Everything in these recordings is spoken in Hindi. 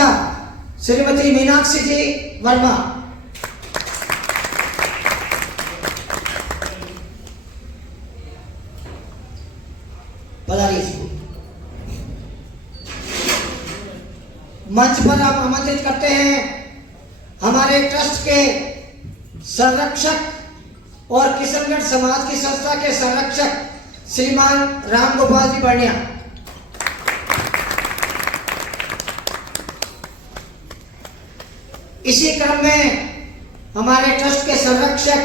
अध्यक्षा श्रीमती मीनाक्षी जी वर्मा। मंच पर आप आमंत्रित करते हैं हमारे ट्रस्ट के संरक्षक और किशनगढ़ समाज की संस्था के संरक्षक श्रीमान राम गोपाल जी बर्निया। इसी क्रम में हमारे ट्रस्ट के संरक्षक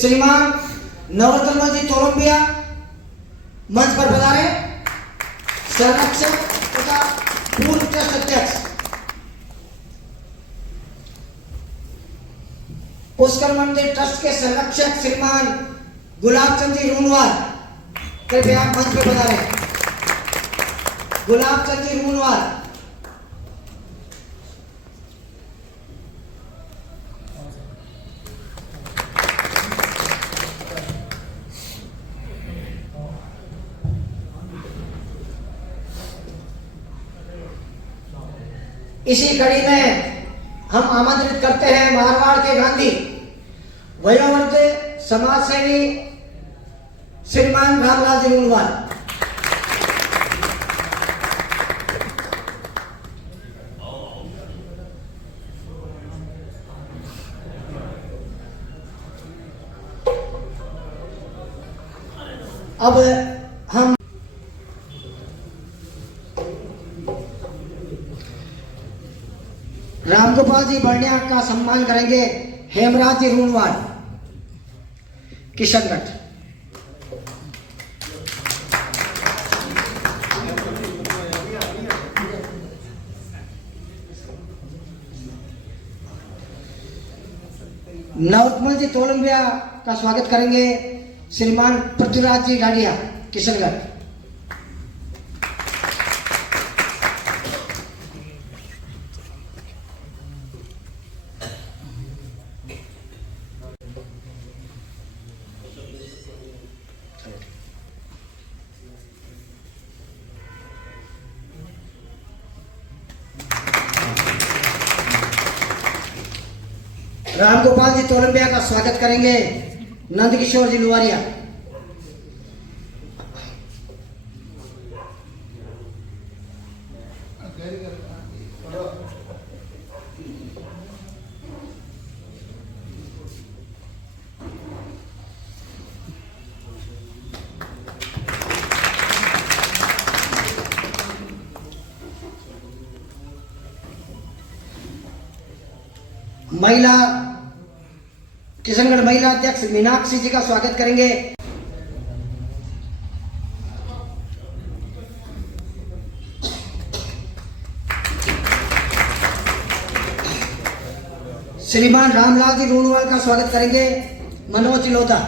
श्रीमान नवरत्न जी तोलंबिया मंच पर पधारे। संरक्षक तथा पूर्व ट्रस्ट अध्यक्ष पुष्कर मंदिर ट्रस्ट के संरक्षक श्रीमान गुलाब चंद जी रूनवाल, कृपया आप मंच पर पधारे। गुलाब चंद जी रूनवाल। इसी कड़ी में हम आमंत्रित करते हैं मारवाड़ के गांधी वयोवृद्ध समाज सेवी श्रीमान रामलाल जी रूनवाल। अब हम रामगोपाल जी बर्निया का सम्मान करेंगे। हेमराज जी रूनवाल, किशनगढ़। नवरत्न जी तोलंबिया का स्वागत करेंगे श्रीमान पृथ्वीराज जी डाडिया, किशनगढ़। रामगोपाल जी तोलंबिया का स्वागत करेंगे नंदकिशोर जी लुवारिया। महिला किशनगढ़ महिला अध्यक्ष मीनाक्षी जी का स्वागत करेंगे। श्रीमान रामलाल जी रूनवाल का स्वागत करेंगे मनोज लोधा।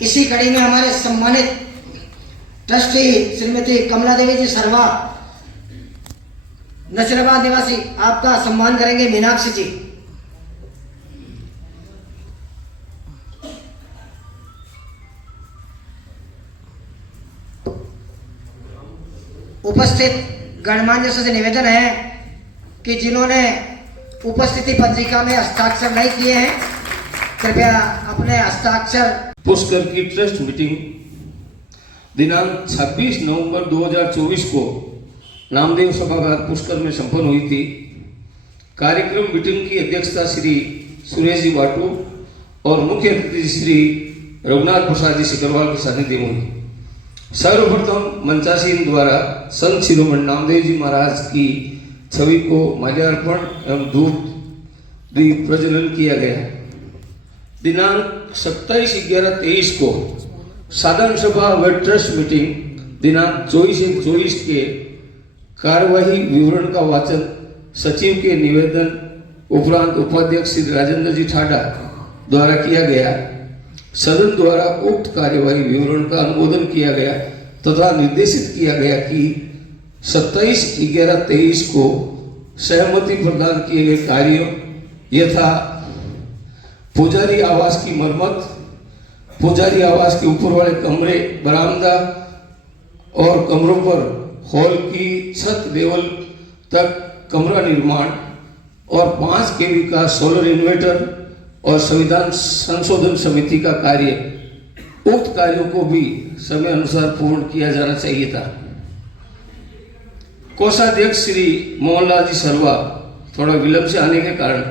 इसी कड़ी में हमारे सम्मानित ट्रस्टी श्रीमती कमला देवी जी सरवा, नशराबाद निवासी, आपका सम्मान करेंगे मीनाक्षी जी। उपस्थित गणमान्य से निवेदन है कि जिन्होंने उपस्थिति पंजिका में हस्ताक्षर नहीं किए हैं, कृपया अपने हस्ताक्षर। पुष्कर की ट्रस्ट मीटिंग दिनांक 26 नवंबर 2024 को नामदेव सभागार पुष्कर में संपन्न हुई थी। कार्यक्रम मीटिंग की अध्यक्षता श्री सुरेश जी वाटू और मुख्य अतिथि श्री रघुनाथ प्रसाद जी सिकरवाल के सानिध्य में हुई। सर्वप्रथम मंचासीन द्वारा संत शिरोमणि नामदेव जी महाराज की छवि को माल्यार्पण एवं धूप दीप प्रज्वलन किया गया। दिनांक 27/11/23 को साधारण सभा व ट्रस्ट मीटिंग दिनांक 24/1/24 के कार्यवाही विवरण का वाचन सचिव के निवेदन उपरांत उपाध्यक्ष श्री राजेंद्र जी ठाडा द्वारा किया गया। सदन द्वारा उक्त कार्यवाही विवरण का अनुमोदन किया गया तथा निर्देशित किया गया कि 27/11/23 को सहमति प्रदान किए गए कार्यों यथा पुजारी आवास की मरम्मत, पुजारी आवास के ऊपर वाले कमरे, बरामदा और कमरों पर हॉल की छत लेवल तक कमरा निर्माण और 5 केवी का सोलर इन्वर्टर और संविधान संशोधन समिति का कार्य, उक्त कार्यों को भी समय अनुसार पूर्ण किया जाना चाहिए था। कोषाध्यक्ष श्री मोहनलाल जी सरवा थोड़ा विलंब से आने के कारण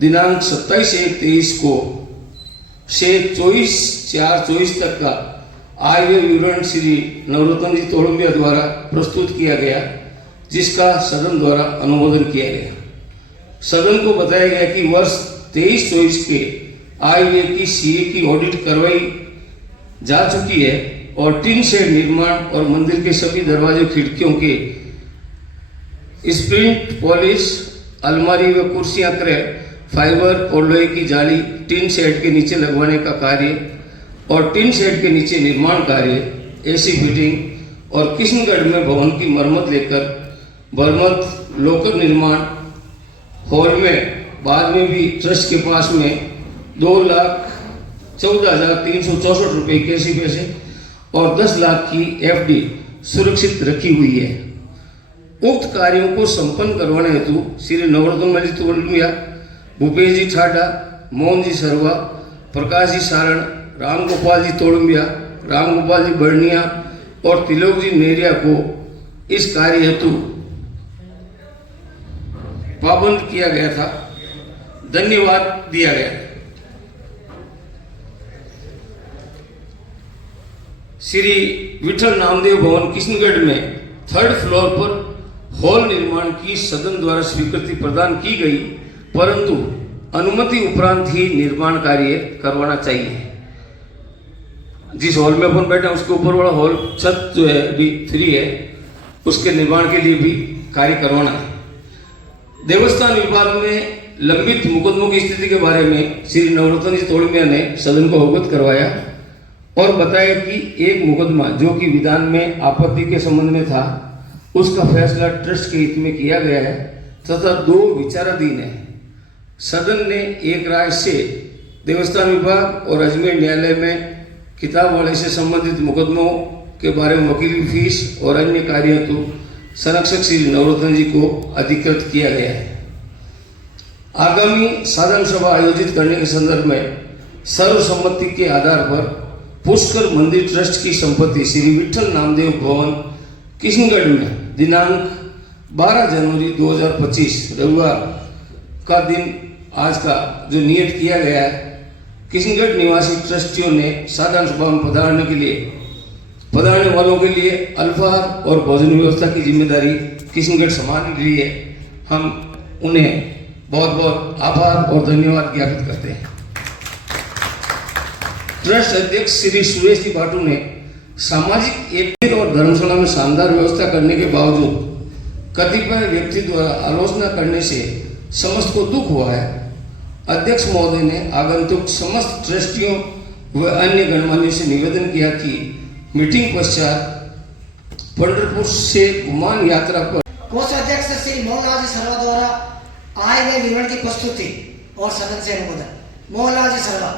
दिनांक 27/1/23 को से 24/4/24 तक का आयव्यय विवरण श्री नवरत्न जी तोड़ुम्बिया द्वारा प्रस्तुत किया गया, जिसका सदन द्वारा अनुमोदन किया गया। सदन को बताया गया कि वर्ष 23-24 के आयव्यय की सीए की ऑडिट करवाई जा चुकी है और टिन शेड निर्माण और मंदिर के सभी दरवाजे खिड़कियों के स्प्रिंट पॉलिश, अलमारी व कुर्सियां क्रय, फाइबर और लोहे की जाली टिन शेड के नीचे लगवाने का कार्य और टिन शेड के नीचे निर्माण कार्य, एसी फिटिंग और किशनगढ़ में भवन की मरम्मत लेकर मरम्मत, लोकर निर्माण, हॉल में बाद में भी ट्रस्ट के पास में 2,14,364 रुपये 81 पैसे और 10 लाख की एफडी सुरक्षित रखी हुई है। उक्त कार्यों को संपन्न करवाने हेतु श्री नवरत्न जी तोड़ुम्बिया, भूपेश जी ठाडा, मोहन जी सरवा, प्रकाश जी सारण, रामगोपाल जी तोड़ुम्बिया, रामगोपाल जी बर्निया और तिलोक जी नेरिया को इस कार्य हेतु पाबंद किया गया था। धन्यवाद दिया गया। श्री विठल नामदेव भवन किशनगढ़ में 3rd फ्लोर पर हॉल निर्माण की सदन द्वारा स्वीकृति प्रदान की गई, परंतु अनुमति उपरांत ही निर्माण कार्य करवाना चाहिए। जिस हॉल में अपन बैठे हैं उसके ऊपर वाला हॉल छत जो है भी 3 है, उसके निर्माण के लिए भी कार्य करवाना है। देवस्थान विभाग में लंबित मुकदमों की स्थिति के बारे में श्री नवरत्न जी तोड़ुम्बिया ने सदन को अवगत करवाया और बताया कि एक मुकदमा जो कि विधान में आपत्ति के संबंध में था, उसका फैसला ट्रस्ट के हित में किया गया है तथा 2 विचाराधीन है। सदन ने एक राय से देवस्थान विभाग और अजमेर न्यायालय में किताब वाले से संबंधित मुकदमों के बारे में वकीली फीस और अन्य कार्य हेतु संरक्षक श्री नवरत्न जी को अधिकृत किया गया है। आगामी साधन सभा आयोजित करने के संदर्भ में सर्वसम्मति के आधार पर पुष्कर मंदिर ट्रस्ट की संपत्ति श्री विठल नामदेव भवन किशनगढ़ में दिनांक 12 जनवरी 2025 रविवार का दिन आज का जो नियत किया गया है, किशनगढ़ निवासी ट्रस्टियों ने साधारण सभा में पधारने वालों के लिए अल्पाहार और भोजन व्यवस्था की जिम्मेदारी किशनगढ़ संभालने के लिए हम उन्हें बहुत बहुत आभार और धन्यवाद ज्ञापित करते हैं। ट्रस्ट अध्यक्ष श्री सुरेश जी भाटू ने सामाजिक एकता और धर्मशाला में शानदार व्यवस्था करने के बावजूद कतिपय व्यक्ति द्वारा आलोचना करने से समस्त को दुख हुआ है। अध्यक्ष महोदय ने आगंतुक समस्त ट्रस्टियों व अन्य गणमान्यों से निवेदन किया कि मीटिंग पश्चात पंढरपुर से गुमान यात्रा पर कोषाध्यक्ष श्री मोहनलाल जी सरवा द्वारा आय व्यय विवरण की प्रस्तुति और सदन से अनुमोदन। मोहनलाल जी सरवा।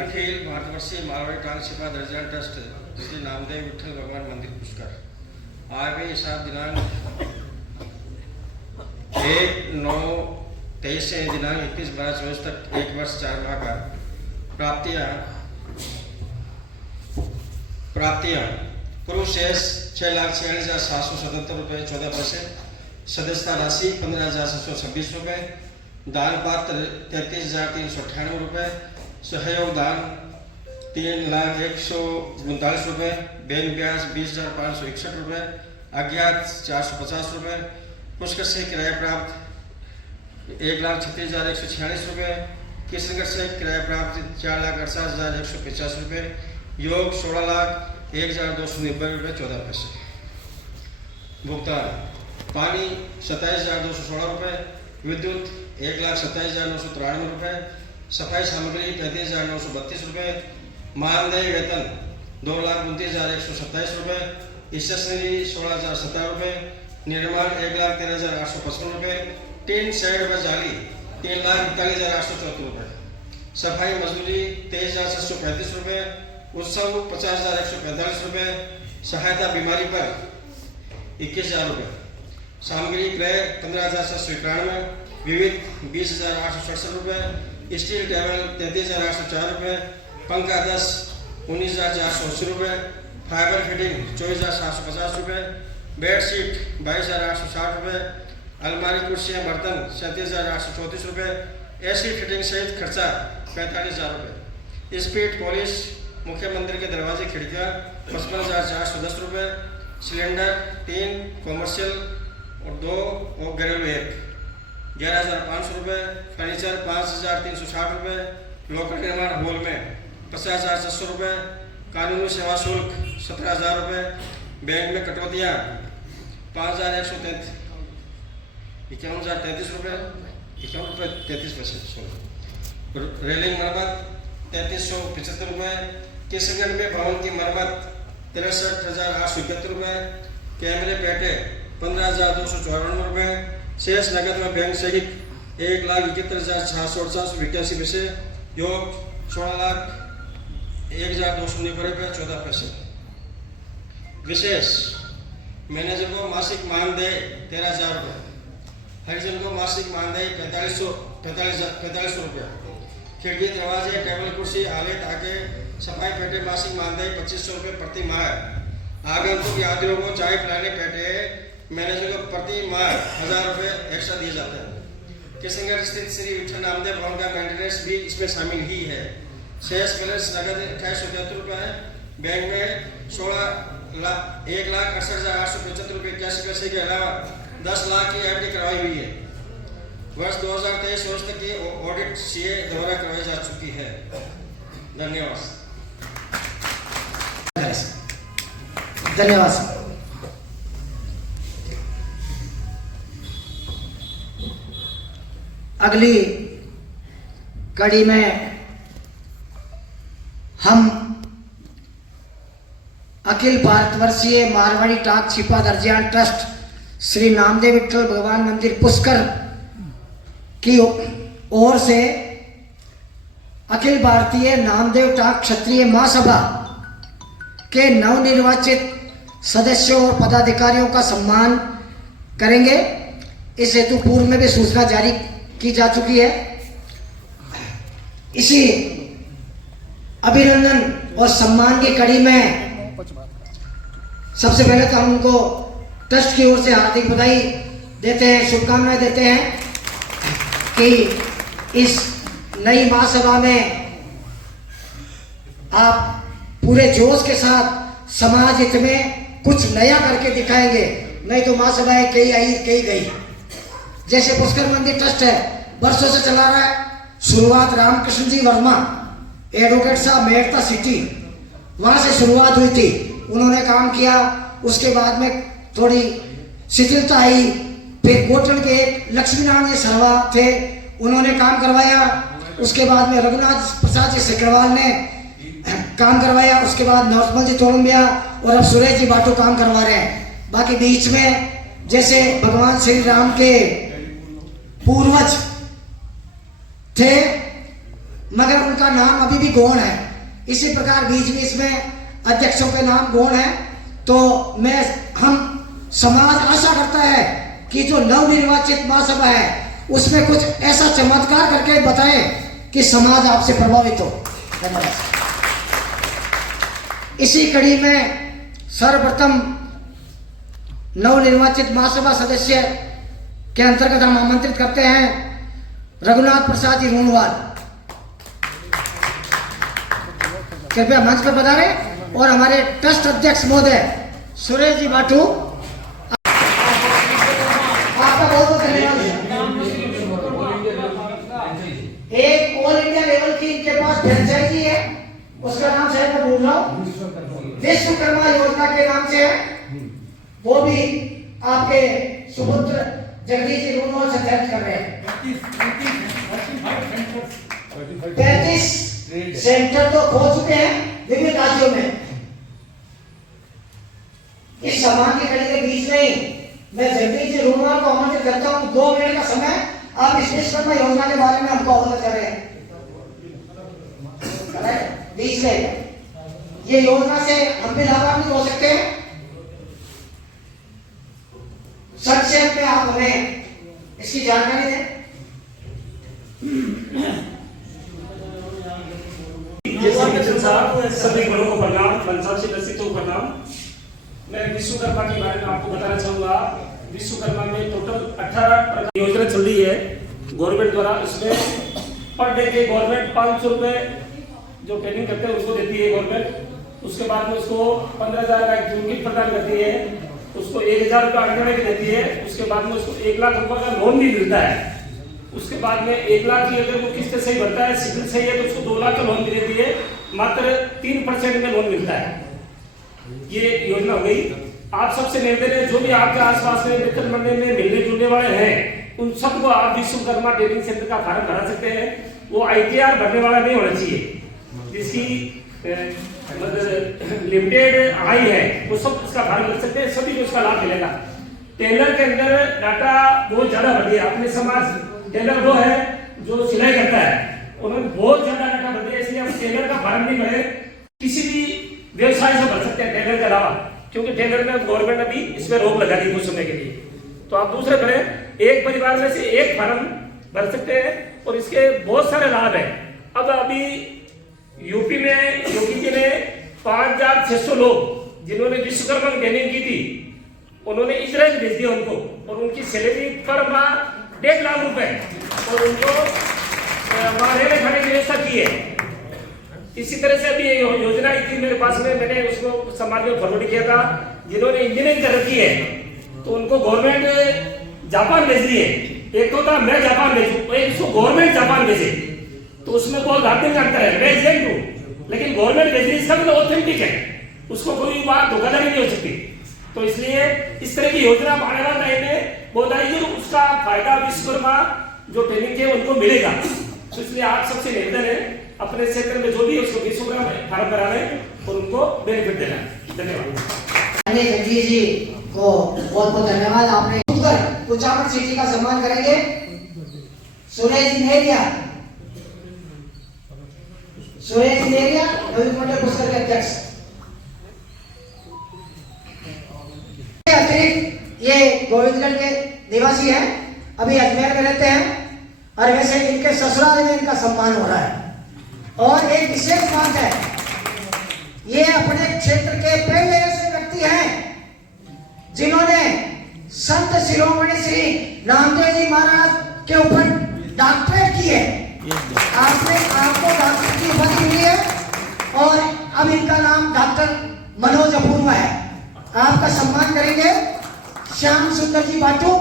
अखिल भारतवर्षीय मारवाड़ी टांग छिपा दर्जन ट्रस्ट श्री नामदेव विठल भगवान मंदिर पुष्कर आगे हिसाब दिनांक 1/9/23 से दिनांक 21/12/24 तक 1 वर्ष 4 माह का प्राप्तियां पूर्व शेष 6,46,777 रुपये 14 पैसे, सदस्यता राशि 15,726 रुपये, दान पात्र 33,398 रुपये, सहयोग दान 3,01,39 रुपये, बैंक ब्याज 20,561 रुपये, अज्ञात 450 रुपये, पुष्कर से किराया प्राप्त 1,36,146 रुपये, किशनगढ़ से किराया प्राप्त 4,68,150 रुपये, योग 16,01,290 रुपये 14 पैसे। भुगतान पानी 27,216 रुपये, विद्युत 1,27,993 रुपये, सफाई सामग्री 35,932 रुपये, मानदेय वेतन 2,29,127 रुपये, स्टेशनरी 16,017 रुपये, निर्माण 1,13,855 रुपये, टीन शेड व जाली 3,41,874 रुपये, सफाई मजदूरी 23,735 रुपये, उत्सव 50,145 रुपये, सहायता बीमारी पर 21,000 रुपये, सामग्री क्रय 15,791, विविध 20,867 रुपये, स्टील टेबल 33,804 रुपये, पंखा 10 19,480 रुपये, फाइबर फिटिंग 24,750 रुपये, बेडशीट 22,860 रुपये, अलमारी कुर्सियाँ बर्तन 37,834 रुपये, एसी फिटिंग सहित खर्चा 45,000 रुपये, स्पीड पॉलिश मुख्य मंदिर के दरवाजे खिड़कियाँ 55,410 रुपये, सिलेंडर 3 कॉमर्शियल और 2 और घरेलू 1 11,500 रुपये, फर्नीचर 5,360 रुपये, लोकल निर्माण हॉल में 50,700 रुपये, कानूनी सेवा शुल्क 17,000 रुपये, बैंक में कटौतियाँ 51,033 रुपये 33%, रेलिंग मरम्मत 3,375 रुपये, किशनगढ़ में भवन की मरम्मत 63,871 रुपये, कैमरे पेटे 15,254 रुपये, शेष नगद में बैंक सहित 1,71,688 पैसे, योग 16,01,290 रुपये 14 पैसे। विशेष मैनेजर को मासिक मानदेय 13,000 रुपये, हरिजन को मासिक मानदेय 45,000 रुपये, खिड़की दरवाजे टेबल कुर्सी आले ताके सफाई पेटे मासिक मानदेय 2,500 रुपये प्रति माह, आगंतुक यात्रियों को चाय पिलाने पेटे मैनेजर को प्रति माह 1,000 रुपये एक्स्ट्रा दिए जाते हैं। किशनगढ़ स्थित श्री विठल नामदेव भवन का मेंटेनेंस भी इसमें शामिल ही है। शेष बैलेंस नगद 28,73 रुपये है, बैंक में 1,68,875 रुपये कैश पैसे के अलावा 10 लाख की FD करवाई हुई है। वर्ष 2023 वर्ष तक की ऑडिट CA द्वारा करवाई जा चुकी है। धन्यवाद। धन्यवाद। अगली कड़ी में हम अखिल भारतवर्षीय मारवाड़ी टाक छिपा दर्जियान ट्रस्ट श्री नामदेव विठल भगवान मंदिर पुष्कर की ओर से अखिल भारतीय नामदेव टाक क्षत्रिय महासभा के नवनिर्वाचित सदस्यों और पदाधिकारियों का सम्मान करेंगे। इस हेतु पूर्व में भी सूचना जारी की जा चुकी है। इसी अभिनंदन और सम्मान की कड़ी में सबसे पहले तो हम उनको ट्रस्ट की ओर से हार्दिक बधाई देते हैं, शुभकामनाएं देते हैं कि इस नई महासभा में आप पूरे जोश के साथ समाज हित में कुछ नया करके दिखाएंगे। नहीं तो महासभाएं कई आई कई गई। जैसे पुष्कर मंदिर ट्रस्ट है, वर्षों से चला रहा है। शुरुआत रामकृष्ण जी वर्मा एडवोकेट साहब मेड़ता सिटी, वहां से शुरुआत हुई थी। उन्होंने काम किया, उसके बाद में थोड़ी शिथिलता आई। फिर कोटन के एक लक्ष्मी नारायण जी सरवा थे, उन्होंने काम करवाया। उसके बाद में रघुनाथ प्रसाद जी सिकरवाल ने काम करवाया। उसके बाद नवरत्न जी तोलंबिया और अब सुरेश जी बाटू काम करवा रहे हैं। बाकी बीच में जैसे भगवान श्री राम के पूर्वज थे मगर उनका नाम अभी भी गौण है। इसी प्रकार बीच बीच में अध्यक्षों के नाम गौण है। तो हम समाज आशा करता है कि जो नवनिर्वाचित महासभा है उसमें कुछ ऐसा चमत्कार करके बताए कि समाज आपसे प्रभावित हो। धन्यवाद। इसी कड़ी में सर्वप्रथम नवनिर्वाचित महासभा सदस्य के अंतर्गत हम आमंत्रित करते हैं रघुनाथ प्रसाद जी रूणवाल। कृपया मंच पर पधारे और हमारे ट्रस्ट अध्यक्ष महोदय सुरेश जी बाटू, आपका बहुत बहुत धन्यवाद। एक ऑल इंडिया लेवल की इनके पास फ्रेंचाइजी है, उसका नाम शायद मैं भूल रहा हूँ, विश्वकर्मा योजना के नाम से है। वो भी आपके सुपुत्र जगदीश जी रूनवाल से अध्यक्ष कर रहे हैं। 35 सेंटर तो खो चुके हैं विभिन्न राज्यों में। इस सम्मान की कड़ी के बीच में ही मैं जगदीश जी रूनवाल को आमंत्रित करता हूँ 2 मिनट का समय आप इस विश्वकर्मा योजना के बारे में हमको अवगत करें। बीच में ये योजना से हम भी लाभान्वित हो सकते हैं। संक्षेप में आप हमें इसकी जानकारी दें। सभी बड़ों को प्रणाम, पंचायत सदस्य को प्रणाम। मैं विश्वकर्मा के बारे में आपको बताना चाहूंगा। विश्वकर्मा में टोटल 18 प्रकार की योजना चल रही है गवर्नमेंट द्वारा। इसमें पर डे के गवर्नमेंट 500 रुपए जो ट्रेनिंग करते हैं उसको देती है गवर्नमेंट। उसके बाद में उसको 15,000 का किट प्रदान करती है, उसको 1,000 रुपये अंडर की देती है। उसके बाद में उसको 1 लाख रुपए का लोन भी मिलता है। उसके बाद में 1 लाख की अगर वो किस्त सही भरता है, सिविल सही है, तो उसको 2 लाख का लोन भी देती है। मात्र 3% में लोन मिलता है। ये योजना हो गई। आप सबसे निवेदन है, जो भी आपके आसपास में मित्र मंडल में मिलने जुलने वाले हैं, उन सबको आप विश्वकर्मा ट्रेनिंग सेंटर का फॉर्म भरा सकते हैं। वो ITR भरने वाला नहीं होना चाहिए, जिसकी लिमिटेड आई है, वो सब उसका फॉर्म भर सकते हैं। सभी को उसका लाभ मिलेगा। टेलर के अंदर डाटा बहुत ज्यादा बढ़ गया। अपने समाज टेलर वो है जो सिलाई करता है, उन्होंने बहुत ज्यादा डाटा बढ़ दिया। इसलिए हम टेलर का फॉर्म नहीं भरे, किसी भी व्यवसाय से भर सकते हैं टेलर के अलावा, क्योंकि टेलर में गवर्नमेंट अभी इसमें रोक लगा दी कुछ समय के लिए। तो आप दूसरे भरें, एक परिवार में से एक फॉर्म भर सकते हैं और इसके बहुत सारे लाभ हैं। अब अभी यूपी में योगी जी ने 5,600 लोग जिन्होंने विश्वकर्मा की ट्रेनिंग की थी, उन्होंने इजराइल भेज दिया उनको, और उनकी सैलरी पर माह 1.5 लाख रुपए, और उनको वहां रहने खाने की व्यवस्था की है। इसी तरह से अभी योजना आई थी मेरे पास में, मैंने उसको समाज में फॉरवर्ड किया था। जिन्होंने इंजीनियरिंग कर रखी है तो उनको गवर्नमेंट जापान भेज रही है। एक तो था मैं जापान भेजूं, एक इसको गवर्नमेंट जापान भेजे, तो उसमें बहुत लाभ करता है। मैं एजेंट हूँ, लेकिन गवर्नमेंट भेज रही है, इसका मतलब ऑथेंटिक है, उसको कोई बात धोखाधड़ी नहीं हो सकती। तो इसलिए इस तरह की योजना आने वाले टाइम में बहुत आएगी, उसका फायदा विश्वकर्मा जो ट्रेनिंग के उनको मिलेगा। तो इसलिए आप सबसे निवेदन है, अपने क्षेत्र में जो भी है उसको विश्वकर्मा फॉर्म कराने और उनको बेनिफिट देना। धन्यवाद। जगदीश जी को बहुत बहुत धन्यवाद। आपने कुचामन सिटी का सम्मान करेंगे सुरेश नेरिया। सुरेश नेरिया नवी मंडल पुष्कर के अध्यक्ष। अतिरिक्त ये गोविंदगढ़ के निवासी हैं, अभी अजमेर में रहते हैं, और वैसे इनके ससुराल में इनका सम्मान हो रहा है। और एक विशेष बात है, ये अपने क्षेत्र के पहले ऐसे व्यक्ति हैं जिन्होंने संत शिरोमणि श्री रामदेव जी महाराज के ऊपर डॉक्टरेट की है। आपको डॉक्टर की उपाधि मिली है, और अब इनका नाम डॉक्टर मनोज अपूर्वा है। आपका सम्मान करेंगे श्याम सुंदर जी बाटू,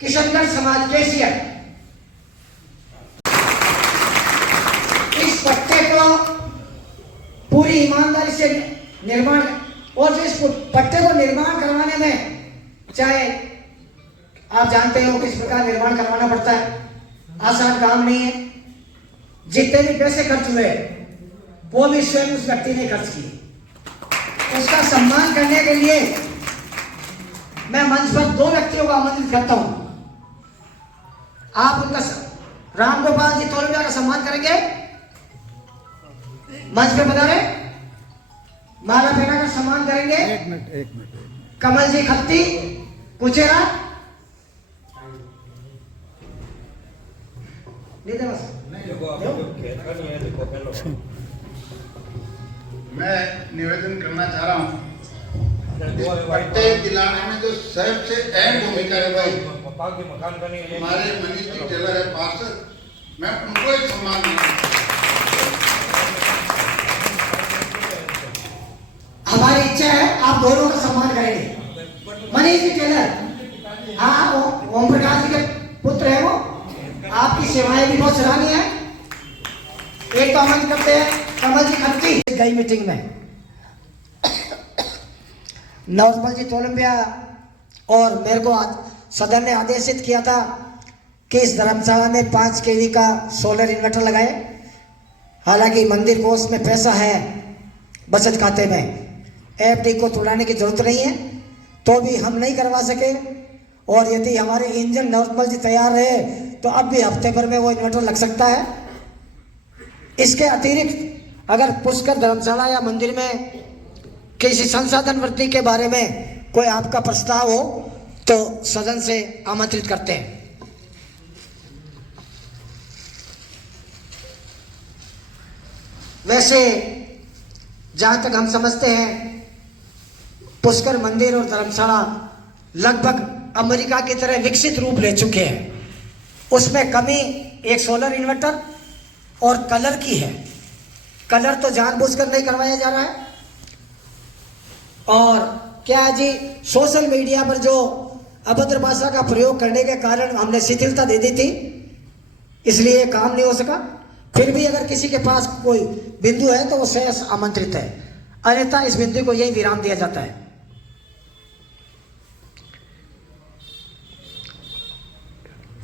किशनगढ़ समाज कैशियर। इस पट्टे को पूरी ईमानदारी से निर्माण, और जो इस पट्टे को निर्माण करवाने में, चाहे आप जानते हो किस प्रकार निर्माण करवाना पड़ता है, आसान काम नहीं है। जितने भी पैसे खर्च हुए वो भी स्वयं उस व्यक्ति ने खर्च किए। उसका सम्मान करने के लिए मैं मंच पर 2 व्यक्तियों को आमंत्रित करता हूं। आप उनका राम गोपाल जी तोलबिया का सम्मान करेंगे, मंच पे बता रहे। माला पहना का सम्मान करेंगे एक मिनट। कमल जी खत्ती कुचेरा। मैं निवेदन करना चाह रहा हूँ, पट्टे दिलाने में जो सबसे अहम भूमिका है भाई हमारे मनीष जी टेलर है पार्षद, मैं उनको एक सम्मान दूंगा। हमारी इच्छा है आप दोनों का सम्मान करेंगे। मनीष जी टेलर, हाँ, ओम प्रकाश जी के पुत्र है वो, आपकी सेवाएं भी बहुत सराहनीय है। एक तो आमंत्रित करते हैं कमल जी खत्ती गई मीटिंग में। नवजमल जी तोलंबिया और मेरे को सदन ने आदेशित किया था कि इस धर्मशाला में 5 kV का सोलर इन्वर्टर लगाए। हालांकि मंदिर कोष में पैसा है बचत खाते में, एफडी को तोड़ाने की जरूरत नहीं है, तो भी हम नहीं करवा सके। और यदि हमारे इंजन नॉर्मल जी तैयार रहे तो अब भी हफ्ते भर में वो इन्वर्टर लग सकता है। इसके अतिरिक्त अगर पुष्कर धर्मशाला या मंदिर में किसी संसाधन वृद्धि के बारे में कोई आपका प्रस्ताव हो तो सदन से आमंत्रित करते हैं। वैसे जहां तक हम समझते हैं पुष्कर मंदिर और धर्मशाला लगभग अमेरिका की तरह विकसित रूप ले चुके हैं। उसमें कमी एक सोलर इन्वर्टर और कलर की है। कलर तो जानबूझकर नहीं करवाया जा रहा है। और क्या है जी, सोशल मीडिया पर जो अभद्र भाषा का प्रयोग करने के कारण हमने शिथिलता दे दी थी, इसलिए काम नहीं हो सका। फिर भी अगर किसी के पास कोई बिंदु है तो वो सहर्ष आमंत्रित है, अन्यथा इस बिंदु को यही विराम दिया जाता है।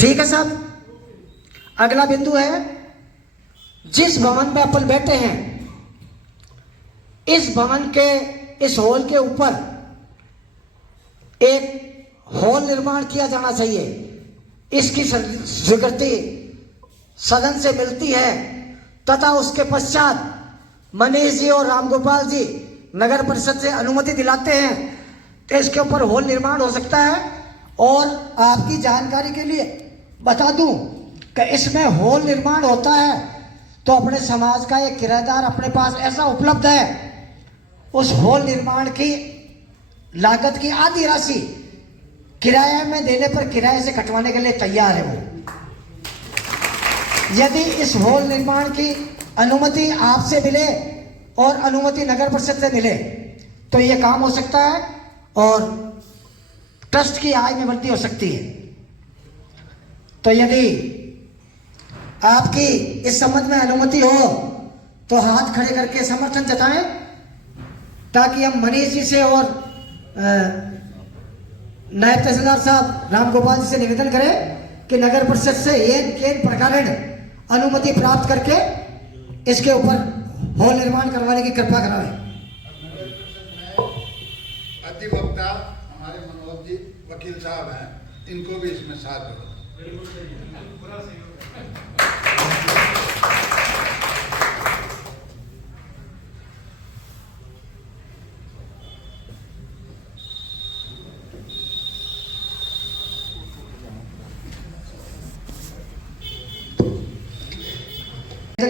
ठीक है साहब। अगला बिंदु है, जिस भवन में अपन बैठे हैं इस भवन के इस हॉल के ऊपर एक हॉल निर्माण किया जाना चाहिए। इसकी स्वीकृति सदन से मिलती है तथा उसके पश्चात मनीष जी और रामगोपाल जी नगर परिषद से अनुमति दिलाते हैं तो इसके ऊपर हॉल निर्माण हो सकता है। और आपकी जानकारी के लिए बता दूं कि इसमें हॉल निर्माण होता है तो अपने समाज का एक किराएदार अपने पास ऐसा उपलब्ध है, उस हॉल निर्माण की लागत की आधी राशि किराए में देने पर किराए से कटवाने के लिए तैयार है वो। यदि इस हॉल निर्माण की अनुमति आपसे मिले और अनुमति नगर परिषद से मिले तो ये काम हो सकता है और ट्रस्ट की आय में वृद्धि हो सकती है। तो यदि आपकी इस संबंध में अनुमति हो तो हाथ खड़े करके समर्थन जताएं ताकि हम मनीष जी से और नायब तहसीलदार साहब रामगोपाल जी से निवेदन करें कि नगर परिषद से केन प्रकार अनुमति प्राप्त करके इसके ऊपर हॉल निर्माण करवाने की कृपा कराएं। अधिवक्ता हमारे मनोज जी वकील साहब हैं, इनको भी इसमें साथ दो।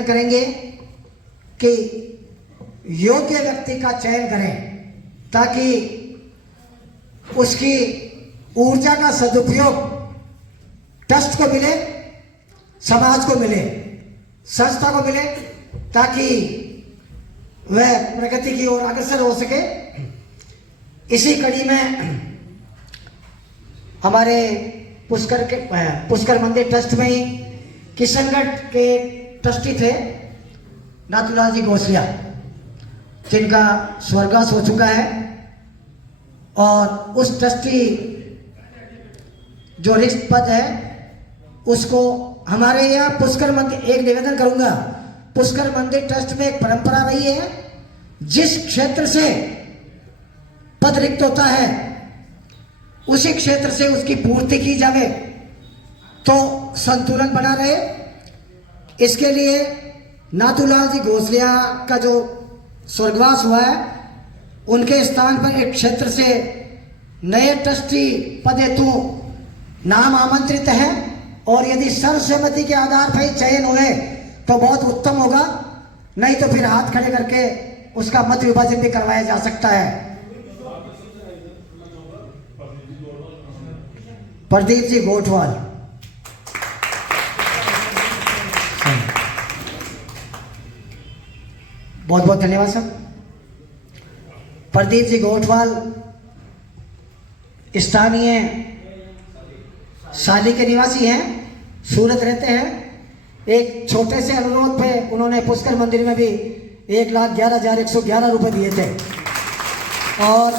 करेंगे कि योग्य व्यक्ति का चयन करें ताकि उसकी ऊर्जा का सदुपयोग ट्रस्ट को मिले, समाज को मिले, संस्था को मिले, ताकि वह प्रगति की ओर अग्रसर हो सके। इसी कड़ी में हमारे पुष्कर मंदिर ट्रस्ट में ही किशनगढ़ के ट्रस्टी थे नाथूलाल जी घोसलिया, जिनका स्वर्गवास हो चुका है। और उस ट्रस्टी जो रिक्त पद है उसको हमारे यहाँ पुष्कर मंदिर, एक निवेदन करूंगा, पुष्कर मंदिर ट्रस्ट में एक परंपरा रही है, जिस क्षेत्र से पद रिक्त होता है उसी क्षेत्र से उसकी पूर्ति की जावे तो संतुलन बना रहे। इसके लिए नाथूलाल जी घोसलिया का जो स्वर्गवास हुआ है उनके स्थान पर एक क्षेत्र से नए ट्रस्टी पद हेतु नाम आमंत्रित है और यदि सर्वसम्मति के आधार पर चयन हुए तो बहुत उत्तम होगा, नहीं तो फिर हाथ खड़े करके उसका मत विभाजन भी करवाया जा सकता है। प्रदीप जी गोठवाल, बहुत बहुत धन्यवाद सर। प्रदीप जी गोठवाल स्थानीय साली के निवासी हैं, सूरत रहते हैं। एक छोटे से अनुरोध पे उन्होंने पुष्कर मंदिर में भी 1,11,111 रुपए दिए थे और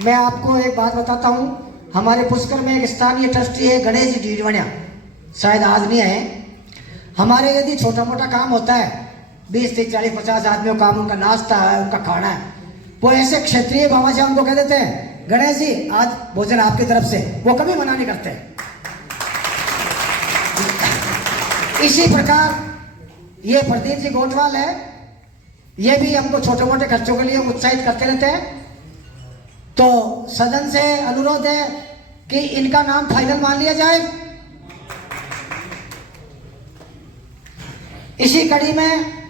मैं आपको एक बात बताता हूँ, हमारे पुष्कर में एक स्थानीय ट्रस्टी है गणेश जी डीडवनिया, शायद आज नहीं आए। हमारे यदि छोटा मोटा काम होता है 20 30 40 50 आदमियों का काम, उनका नाश्ता है, उनका खाना है, वो ऐसे क्षेत्रीय बाबा जी हमको कह देते हैं गणेश जी आज भोजन आपकी तरफ से, वो कभी मना नहीं करते। इसी प्रकार ये प्रदीप जी गोटवाल है, ये भी हमको छोटे मोटे खर्चों के लिए उत्साहित करते रहते हैं। तो सदन से अनुरोध है कि इनका नाम फाइनल मान लिया जाए। इसी कड़ी में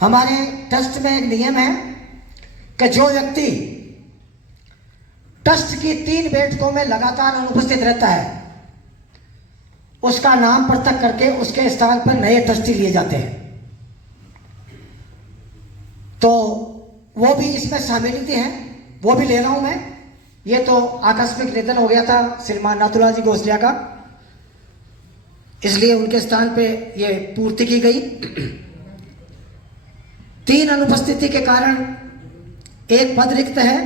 हमारे ट्रस्ट में एक नियम है कि जो व्यक्ति ट्रस्ट की 3 बैठकों में लगातार अनुपस्थित रहता है उसका नाम पृथक करके उसके स्थान पर नए ट्रस्टी लिए जाते हैं। तो वो भी इसमें शामिलियत है, वो भी ले रहा हूं मैं। ये तो आकस्मिक निधन हो गया था श्रीमान नाथुलाल जी गोसलिया का, इसलिए उनके स्थान पे ये पूर्ति की गई। 3 अनुपस्थिति के कारण एक पद रिक्त है।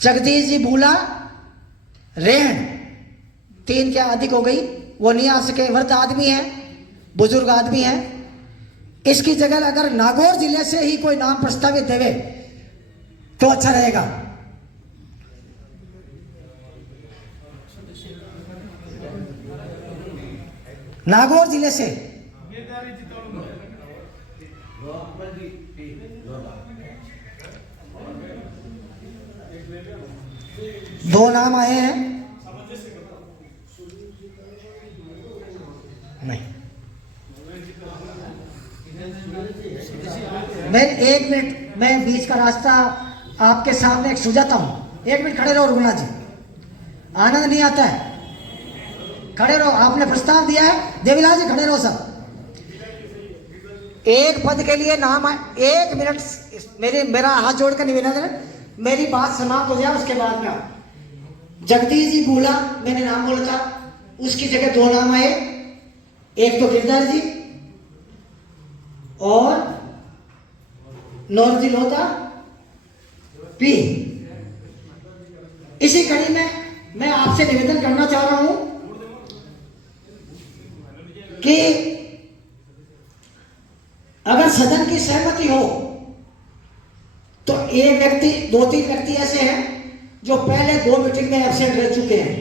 जगदीश जी बूला रेहन 3 क्या अधिक हो गई, वो नहीं आ सके, वृद्ध आदमी है, बुजुर्ग आदमी है। इसकी जगह अगर नागौर जिले से ही कोई नाम प्रस्तावित देवे तो अच्छा रहेगा। नागौर जिले से दो नाम आए हैं। नहीं, मैं 1 मिनट, मैं बीच का रास्ता आपके सामने एक सुझाता हूं। 1 मिनट खड़े रहो रघुनाथ जी, आनंद नहीं आता है, खड़े रहो। आपने प्रस्ताव दिया है, देवीलाल जी खड़े रहो सब। एक पद के लिए नाम है, 1 मिनट मेरा हाथ जोड़कर निवेदन है, मेरी बात समाप्त हो जाए उसके बाद में आप। जगदीश जी बूला मैंने नाम बोला था, उसकी जगह 2 नाम आए, एक तो गिरधर जी और नौरजी लोधा पी। इसी कड़ी में मैं आपसे निवेदन करना चाह रहा हूं कि अगर सदन की सहमति हो तो एक व्यक्ति, 2-3 व्यक्ति ऐसे हैं जो पहले 2 मीटिंग में एब्सेंट रह चुके हैं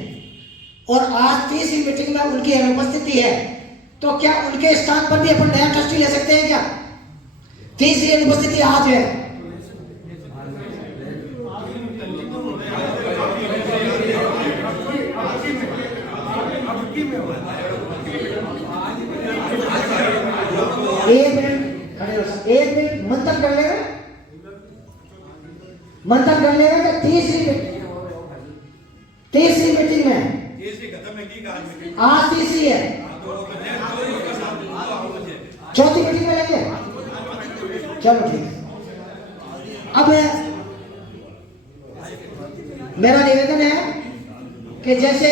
और आज 3री मीटिंग में उनकी अनुपस्थिति है, तो क्या उनके स्थान पर भी अपन नया ट्रस्टी ले सकते हैं क्या? 3री अनुपस्थिति आज है। एक मिनट खड़े हो सब, 1 मिनट मंथन कर लेंगे, मंथन कर लेंगे कि 3री मीटिंग में आज 3री है, 4थी मीटिंग में लेंगे। चलो ठीक है। अब मेरा निवेदन है कि जैसे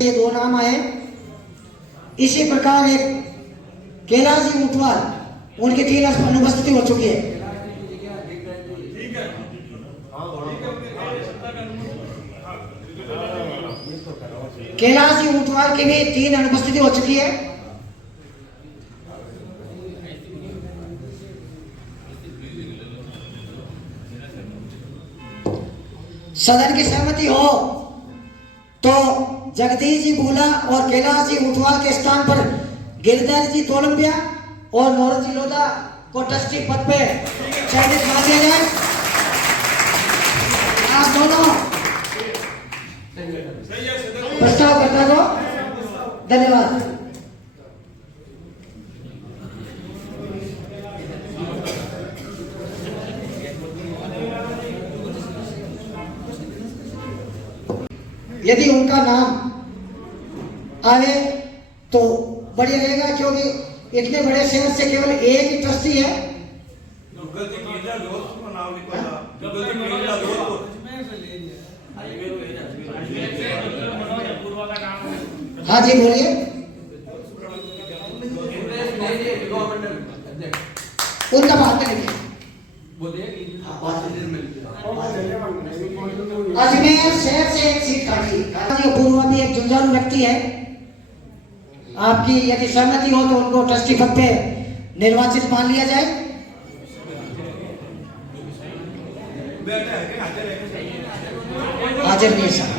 ये 2 नाम आए, इसी प्रकार एक कैलाश जी ऊंटवाल, उनकी 3 अनुपस्थिति हो चुकी है। कैलाश जी ऊंटवाल की भी 3 अनुपस्थिति हो चुकी है। सदन की सहमति हो तो जगदीश जी बूला और कैलाश जी ऊंटवाल के स्थान पर गिरधर जी तोलंबिया और नौरज जी लोधा को ट्रस्टी पद पे चयनित मान दिया जाए। आप दोनों प्रस्ताव करता को धन्यवाद। यदि उनका नाम आए तो बढ़िया रहेगा, क्योंकि इतने बड़े शहर से केवल एक ही ट्रस्टी है। हाँ जी बोलिए। उनका बात करेंगे। अजमेर शहर से एक सीट खाली। पूर्व भी एक जुझारू व्यक्ति है। आपकी यदि सहमति हो तो उनको ट्रस्टी पद पे निर्वाचित मान लिया जाए। हाजिर नहीं है सर।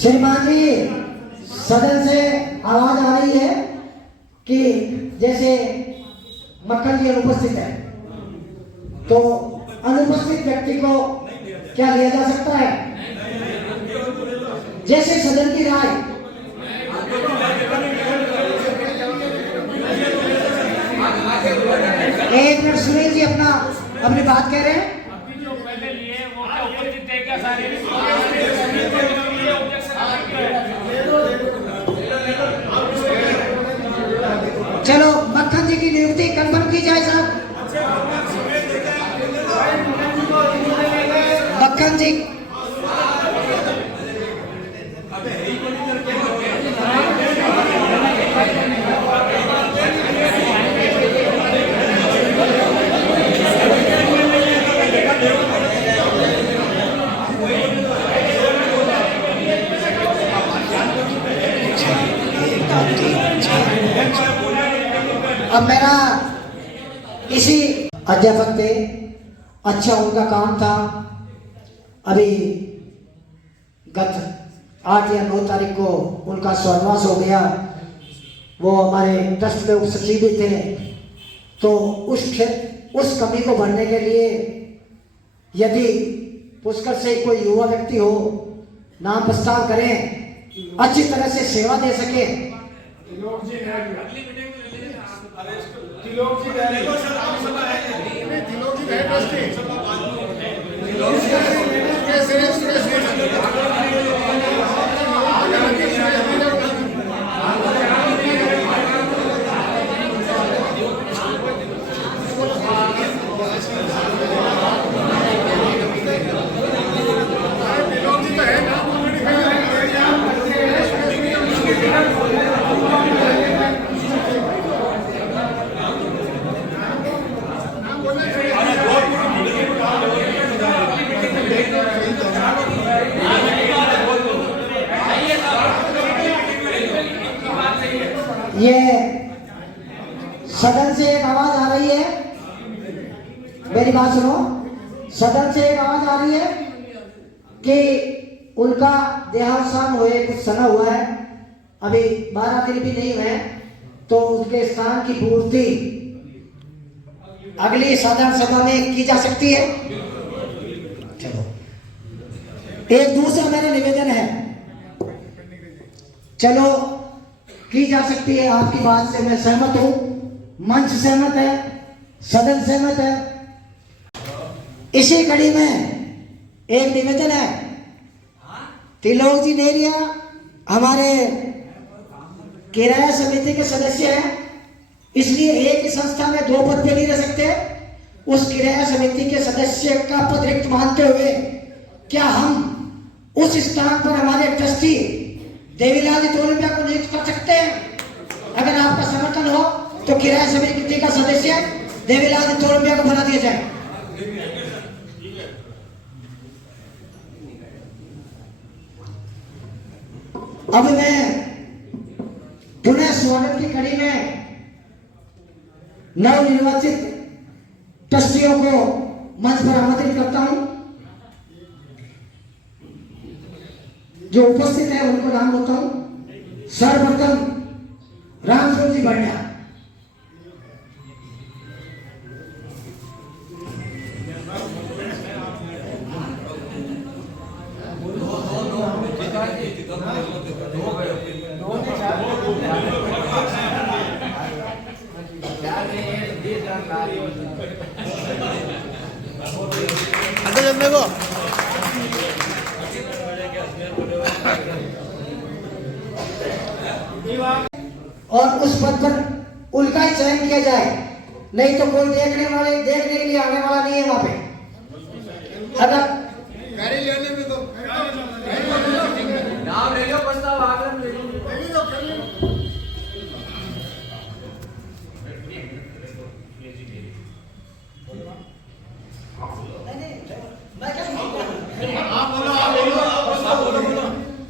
श्रीमान जी, सदन से आवाज आ रही है कि जैसे मक्खन जी अनुपस्थित है तो अनुपस्थित व्यक्ति को क्या लिया जा सकता है? जैसे सदन की राय। एक मिनट सुनील जी अपनी बात कह रहे हैं। चलो मक्खन जी की नियुक्ति कंफर्म की जाए साहब। मक्खन जी अब मेरा इसी अध्यापक थे, अच्छा उनका काम था। अभी गत 8 या 9 तारीख को उनका स्वर्गवास हो गया। वो हमारे ट्रस्ट में उपसचिव भी थे। तो उस कमी को भरने के लिए यदि पुष्कर से कोई युवा व्यक्ति हो, नाम प्रस्ताव करें, अच्छी तरह से सेवा दे सके। ये सदन से एक आवाज आ रही है, मेरी बात सुनो। सदन से एक आवाज आ रही है कि उनका देहावसान हुए कुछ समय हुआ है, अभी 12 दिन भी नहीं हुए, तो उनके स्थान की पूर्ति अगली साधारण सभा में की जा सकती है। चलो, एक दूसरा मेरा निवेदन है, चलो की जा सकती है। आपकी बात से मैं सहमत हूं, मंच सहमत है, सदन सहमत है। इसी कड़ी में एक निवेदन है। त्रिलोक जी नेरिया हमारे किराया समिति के सदस्य हैं, इसलिए एक ही संस्था में 2 पद पे नहीं रह सकते। उस किराया समिति के सदस्य का पद रिक्त मानते हुए क्या हम उस स्थान पर हमारे ट्रस्टी देवीलाल तोलंबिया को नियुक्त कर सकते हैं? अगर आपका समर्थन हो तो किराया समिति का सदस्य देवीलाल तोलंबिया को बना दिया जाए। अब मैं पुनः स्वागत की कड़ी में नवनिर्वाचित ट्रस्टियों को मंच पर आमंत्रित करता हूं। जो उपस्थित है उनको नाम बोलता हूं। सर्वप्रथम रामस्वरूप जी बढ़िया, और उस पद पर उनका ही चयन किया जाए, नहीं तो कोई देखने के लिए आने वाला नहीं है वहां पे। अगर गाड़ी लेने में तो नाम ले लो, प्रस्ताव आगमन ले लो।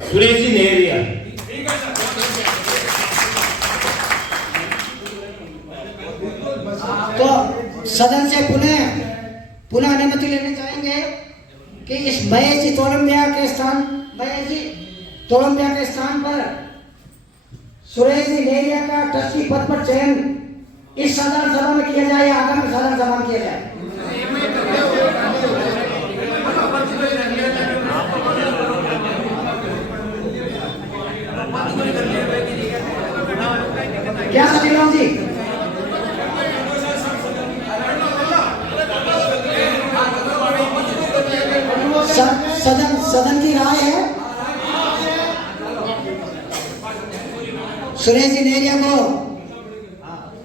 सुरेश जी नेहरिया। तो सदन से पुनः अनुमति लेने चाहेंगे कि इस महेश जी तोलंबिया के स्थान पर सुरेश जी नेहरिया का ट्रस्टी पद पर चयन इस साधारण सभा में किया जाए या आगामी साधारण सभा में किया जाए? क्या सचिव जी? सदन की राय है सुरेश जी नेहरिया को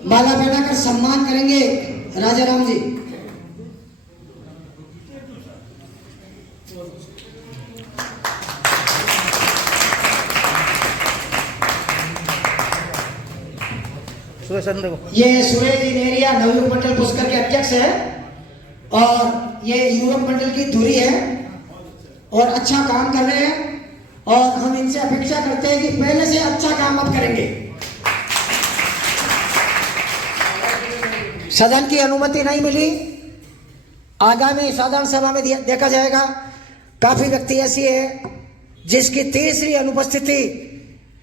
माला पहनाकर सम्मान करेंगे राजा राम जी। ये सुरेश जी नेहरिया नवयुग मंडल पुष्कर के अध्यक्ष है और ये युवक मंडल की धुरी है और अच्छा काम कर रहे हैं और हम इनसे अपेक्षा करते हैं कि पहले से अच्छा काम अब करेंगे। सदन की अनुमति नहीं मिली, आगामी साधारण सभा में देखा जाएगा। काफी व्यक्ति ऐसी है जिसकी तीसरी अनुपस्थिति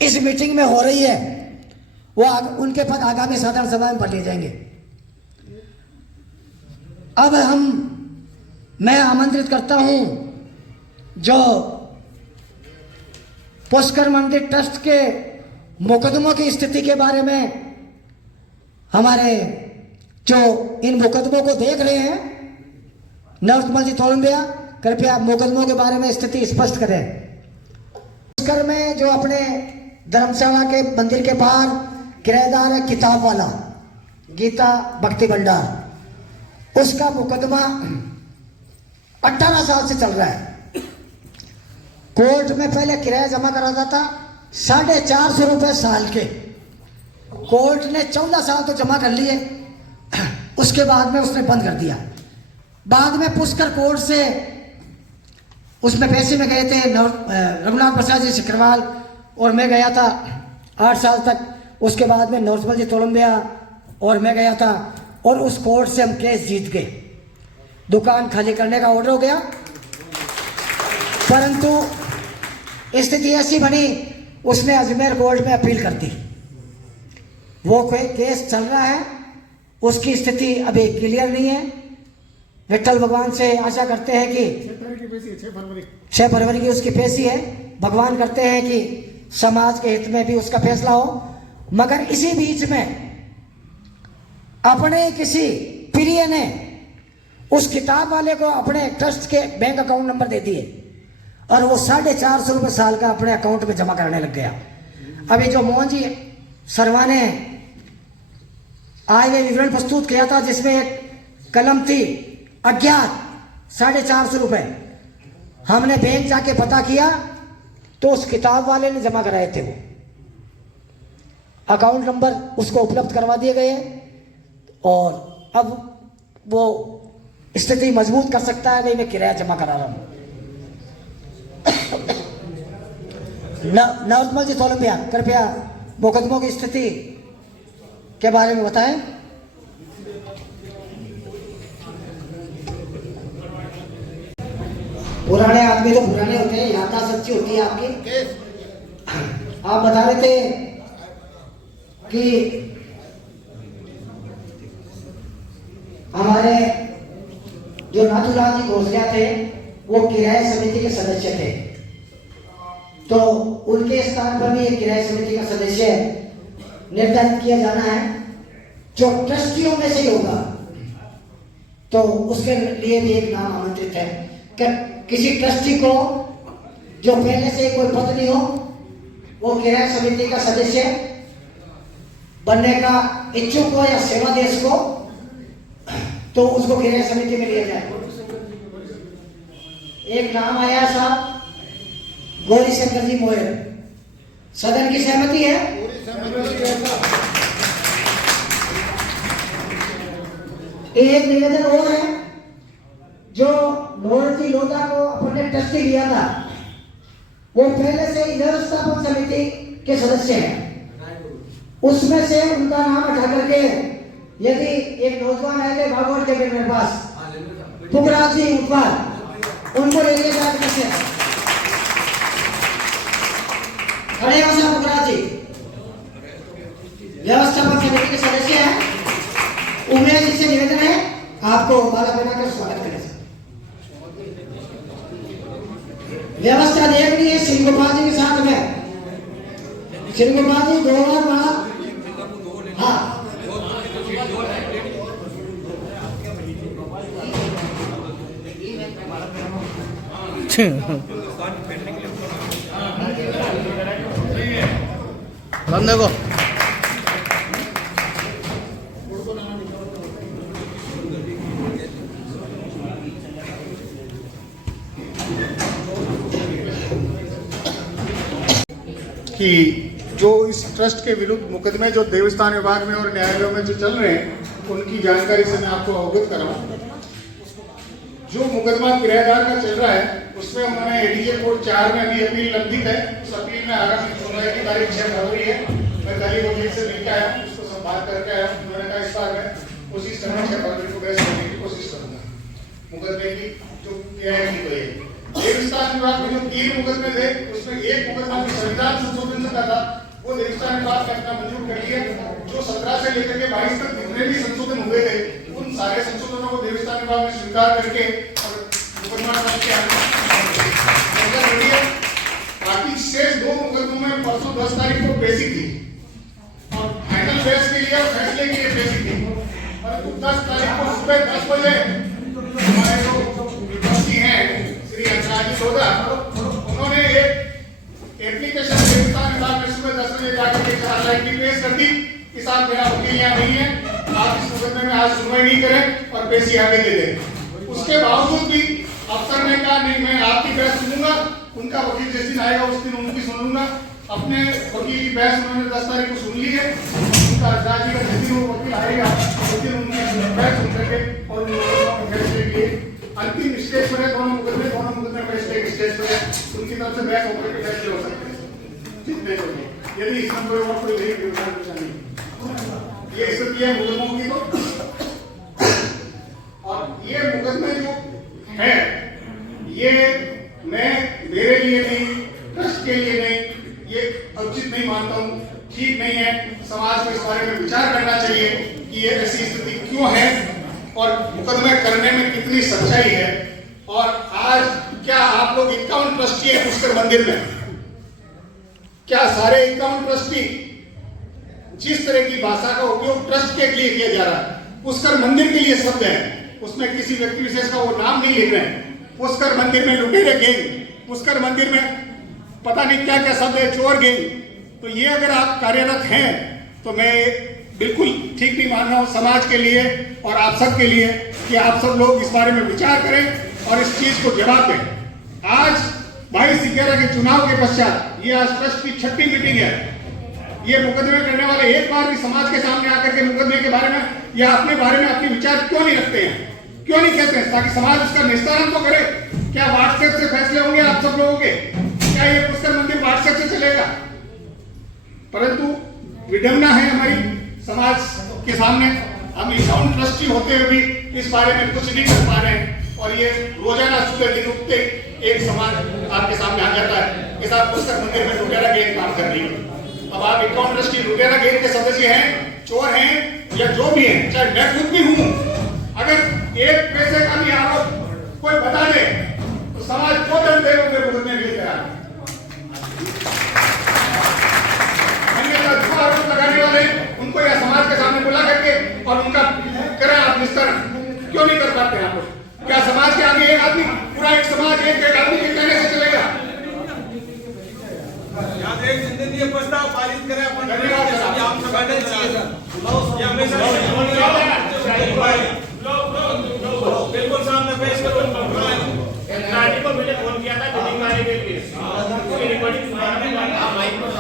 इस मीटिंग में हो रही है, वो उनके पद आगामी साधारण सभा में बदले जाएंगे। अब मैं आमंत्रित करता हूं जो पुष्कर मंदिर ट्रस्ट के मुकदमों की स्थिति के बारे में हमारे जो इन मुकदमों को देख रहे हैं, नवकमल जी तोलंबिया, कृपया आप मुकदमों के बारे में स्थिति स्पष्ट करें। पुष्कर में जो अपने धर्मशाला के मंदिर के बाहर किराएदार है किताब वाला गीता भक्ति भंडार, उसका मुकदमा 18 साल से चल रहा है। कोर्ट में पहले किराया जमा कराता था 450 रुपए साल के, कोर्ट ने 14 साल तो जमा कर लिए, उसके बाद में उसने बंद कर दिया। बाद में पुष्कर कोर्ट से उसमें पैसे में गए थे रघुनाथ प्रसाद जी सिकरवाल और मैं गया था 8 साल तक। उसके बाद में नवकमल जी तोलंबिया और मैं गया था और उस कोर्ट से हम केस जीत गए, दुकान खाली करने का ऑर्डर हो गया। परंतु स्थिति ऐसी बनी, उसने अजमेर कोर्ट में अपील कर दी। वो कोई केस चल रहा है, उसकी स्थिति अभी क्लियर नहीं है। विठल भगवान से आशा करते हैं कि 6 फरवरी की उसकी पेशी है, भगवान करते हैं कि समाज के हित में भी उसका फैसला हो। मगर इसी बीच में अपने किसी प्रिय ने उस किताब वाले को अपने ट्रस्ट के बैंक अकाउंट नंबर दे दिए और वो 450 रुपये साल का अपने अकाउंट में जमा करने लग गया। अभी जो मोहन जी शर्मा ने आय विवरण प्रस्तुत किया था जिसमें एक कलम थी अज्ञात 450 रुपये, हमने बैंक जाके पता किया तो उस किताब वाले ने जमा कराए थे। वो अकाउंट नंबर उसको उपलब्ध करवा दिए गए और अब वो स्थिति मजबूत कर सकता है। नहीं, मैं किराया जमा करा रहा हूं। नवकमल जी तोलंबिया, कृपया मुकदमों की स्थिति के बारे में बताएं। पुराने आदमी तो पुराने होते हैं, याददाश्त अच्छी होती है आपकी। आप बता रहे थे कि हमारे जो नाथूराम जी घोषणा थे वो किराया समिति के सदस्य थे, तो उनके स्थान पर भी एक किराया समिति का सदस्य निर्धारित किया जाना है जो ट्रस्टियों में से ही होगा। तो उसके लिए भी एक नाम आमंत्रित है कि किसी ट्रस्टी को जो पहले से कोई पद नहीं हो वो किराया समिति का सदस्य बनने का इच्छुक हो या सेवा देश को, तो उसको किराया समिति में लिया जाए। एक नाम आया साहब गौरी शंकर जी मोयर, सदन की सहमति है? एक निवेदन और है, जो मोहन लोधा को अपने ट्रस्टी लिया था वो पहले से व्यवस्थापन समिति के सदस्य हैं, उसमें से उनका नाम हटा करके यदि एक नौजवान आए थे बागोट के मेरे पास पुखराज जी उठवाल, उनको ले लिया जाए कैसे? खड़े हो साहब पुखराज जी, व्यवस्थापन समिति के सदस्य हैं। उमेश जी से निवेदन है आपको माला पहनाकर स्वागत करें। व्यवस्था देखनी है श्री गोपाल जी के साथ में। श्री गोपाल जी 2 बार बड़ा, हाँ बंद देखो कि जो इस ट्रस्ट के विरुद्ध मुकदमे जो देवस्थान विभाग में और न्यायालयों में जो चल रहे हैं उनकी जानकारी से मैं आपको अवगत कराऊं। जो मुकदमा किराएदार का चल रहा है उसमें उन्होंने एडीजे कोर्ट 4 में अभी अपील लंबित है। उस अपील में आगामी सुनवाई की तारीख 6 फरवरी है। मैं कल ही वकील से मिलकर आया हूँ, उसको संवाद करके आया हूँ। उन्होंने कहा इस बार मैं कोशिश करूंगा 6 फरवरी को बहस करने की कोशिश करूंगा। मुकदमे की जो किराए की तो है देवस्थान विभाग में जो 3 मुकदमे थे उसमें एक मुकदमा जो संविधान संशोधन से था वो देवस्थान विभाग ने अपना मंजूर कर लिया। जो 17 से लेकर के 22 तक जितने भी संशोधन हुए थे उन सारे संशोधनों को देवस्थान विभाग ने स्वीकार करके मुकदमा बाकी शेष 2 मुकदमों में परसों 10 तारीख को पेशी थी और फाइनल बहस के लिए और फैसले के लिए पेशी थी। परंतु 10 तारीख को सुबह 10 बजे हमारे जो विपक्षी हैं श्री अंतराजी लोधा उन्होंने एक एप्लीकेशन देवस्थान विभाग में सुबह 10 बजे जाकर के 4 लाइन की पेश कर दी कि साहब मेरा वकील यहाँ नहीं है, आप इस मुकदमे में आज सुनवाई नहीं करें और पेशी आगे दे दें। उसके बावजूद भी अफसर ने कहा नहीं मैं आपकी बहस सुनूंगा, उनका वकील जिस दिन आएगा उस दिन उनकी सुनूंगा। अपने वकील की बहस उन्होंने 10 तारीख को सुन ली है। उनका राज्य का जिस दिन वो वकील आएगा उस दिन उनकी बहस सुन सके और उन फैसले के अंतिम स्टेज पर है। दोनों मुकदमे फैसले के स्टेज पर है, उनकी तरफ से बहस होकर के फैसले हो सकते हैं जितने लोग, यदि इसमें कोई और कोई नहीं ये स्थिति है मुकदमों की। तो और ये मुकदमे जो है ये मैं मेरे लिए नहीं, ट्रस्ट के लिए नहीं, ये उचित नहीं मानता हूँ, ठीक नहीं है। समाज को इस बारे में विचार करना चाहिए कि ये ऐसी स्थिति क्यों है और मुकदमे करने में कितनी सच्चाई है। और आज क्या आप लोग 51 ट्रस्टी है पुष्कर मंदिर में? क्या सारे 51 ट्रस्टी जिस तरह की भाषा का उपयोग ट्रस्ट के लिए किया जा रहा है, पुष्कर मंदिर के लिए शब्द है, उसमें किसी व्यक्ति विशेष का वो नाम नहीं लिख रहे हैं। पुष्कर मंदिर में लुटेरे गैंग, पुष्कर मंदिर में पता नहीं क्या क्या शब्द है, चोर गैंग। तो ये अगर आप कार्यरत हैं तो मैं बिल्कुल ठीक नहीं मान रहा हूँ समाज के लिए और आप सब के लिए कि आप सब लोग इस बारे में विचार करें और इस चीज को जवाब दें। आज 22/11 के चुनाव के पश्चात ये आज ट्रस्ट की 6ठी मीटिंग है। ये मुकदमे करने वाले एक बार भी समाज के सामने आकर के मुकदमे के बारे में या अपने बारे में अपने विचार क्यों नहीं रखते हैं, क्यों नहीं कहते हैं, ताकि समाज उसका निस्तारण तो करे। क्या व्हाट्सएप से फैसले होंगे आप सब लोगों के? क्या ये पुष्कर मंदिर व्हाट्सएप से चलेगा? परंतु विडंबना है हमारी समाज के सामने, हम 51 ट्रस्टी होते हुए भी इस बारे में कुछ नहीं कर पा रहे हैं। और ये रोजाना सुबह दिन उठते एक समाज आपके सामने आ जाता है कि साहब पुष्कर मंदिर में लुटेरा गैंग काम कर रही है। अब आप 51 ट्रस्टी लुटेरा गैंग के सदस्य हैं, चोर हैं या जो भी हैं, चाहे मैं खुद भी हूं, अगर एक पैसे का भी आरोप कोई बता दे तो समाज को दंड दे उनके मुकदमे भी तैयार। जो आरोप लगाने वाले उनको या समाज के सामने बुला करके और उनका करें आप निस्तारण क्यों नहीं कर पाते आप? क्या समाज के आगे एक आदमी, पूरा एक समाज एक आदमी के कहने से चलेगा? याद एक जिंदगी ये प्रस्ताव पारित करें अपन आम सभा ने चाहिए था ये हमेशा बिल्कुल सामने पेश करो नाटी को मैंने फोन किया था मीटिंग में आने के लिए रिकॉर्डिंग माइक पर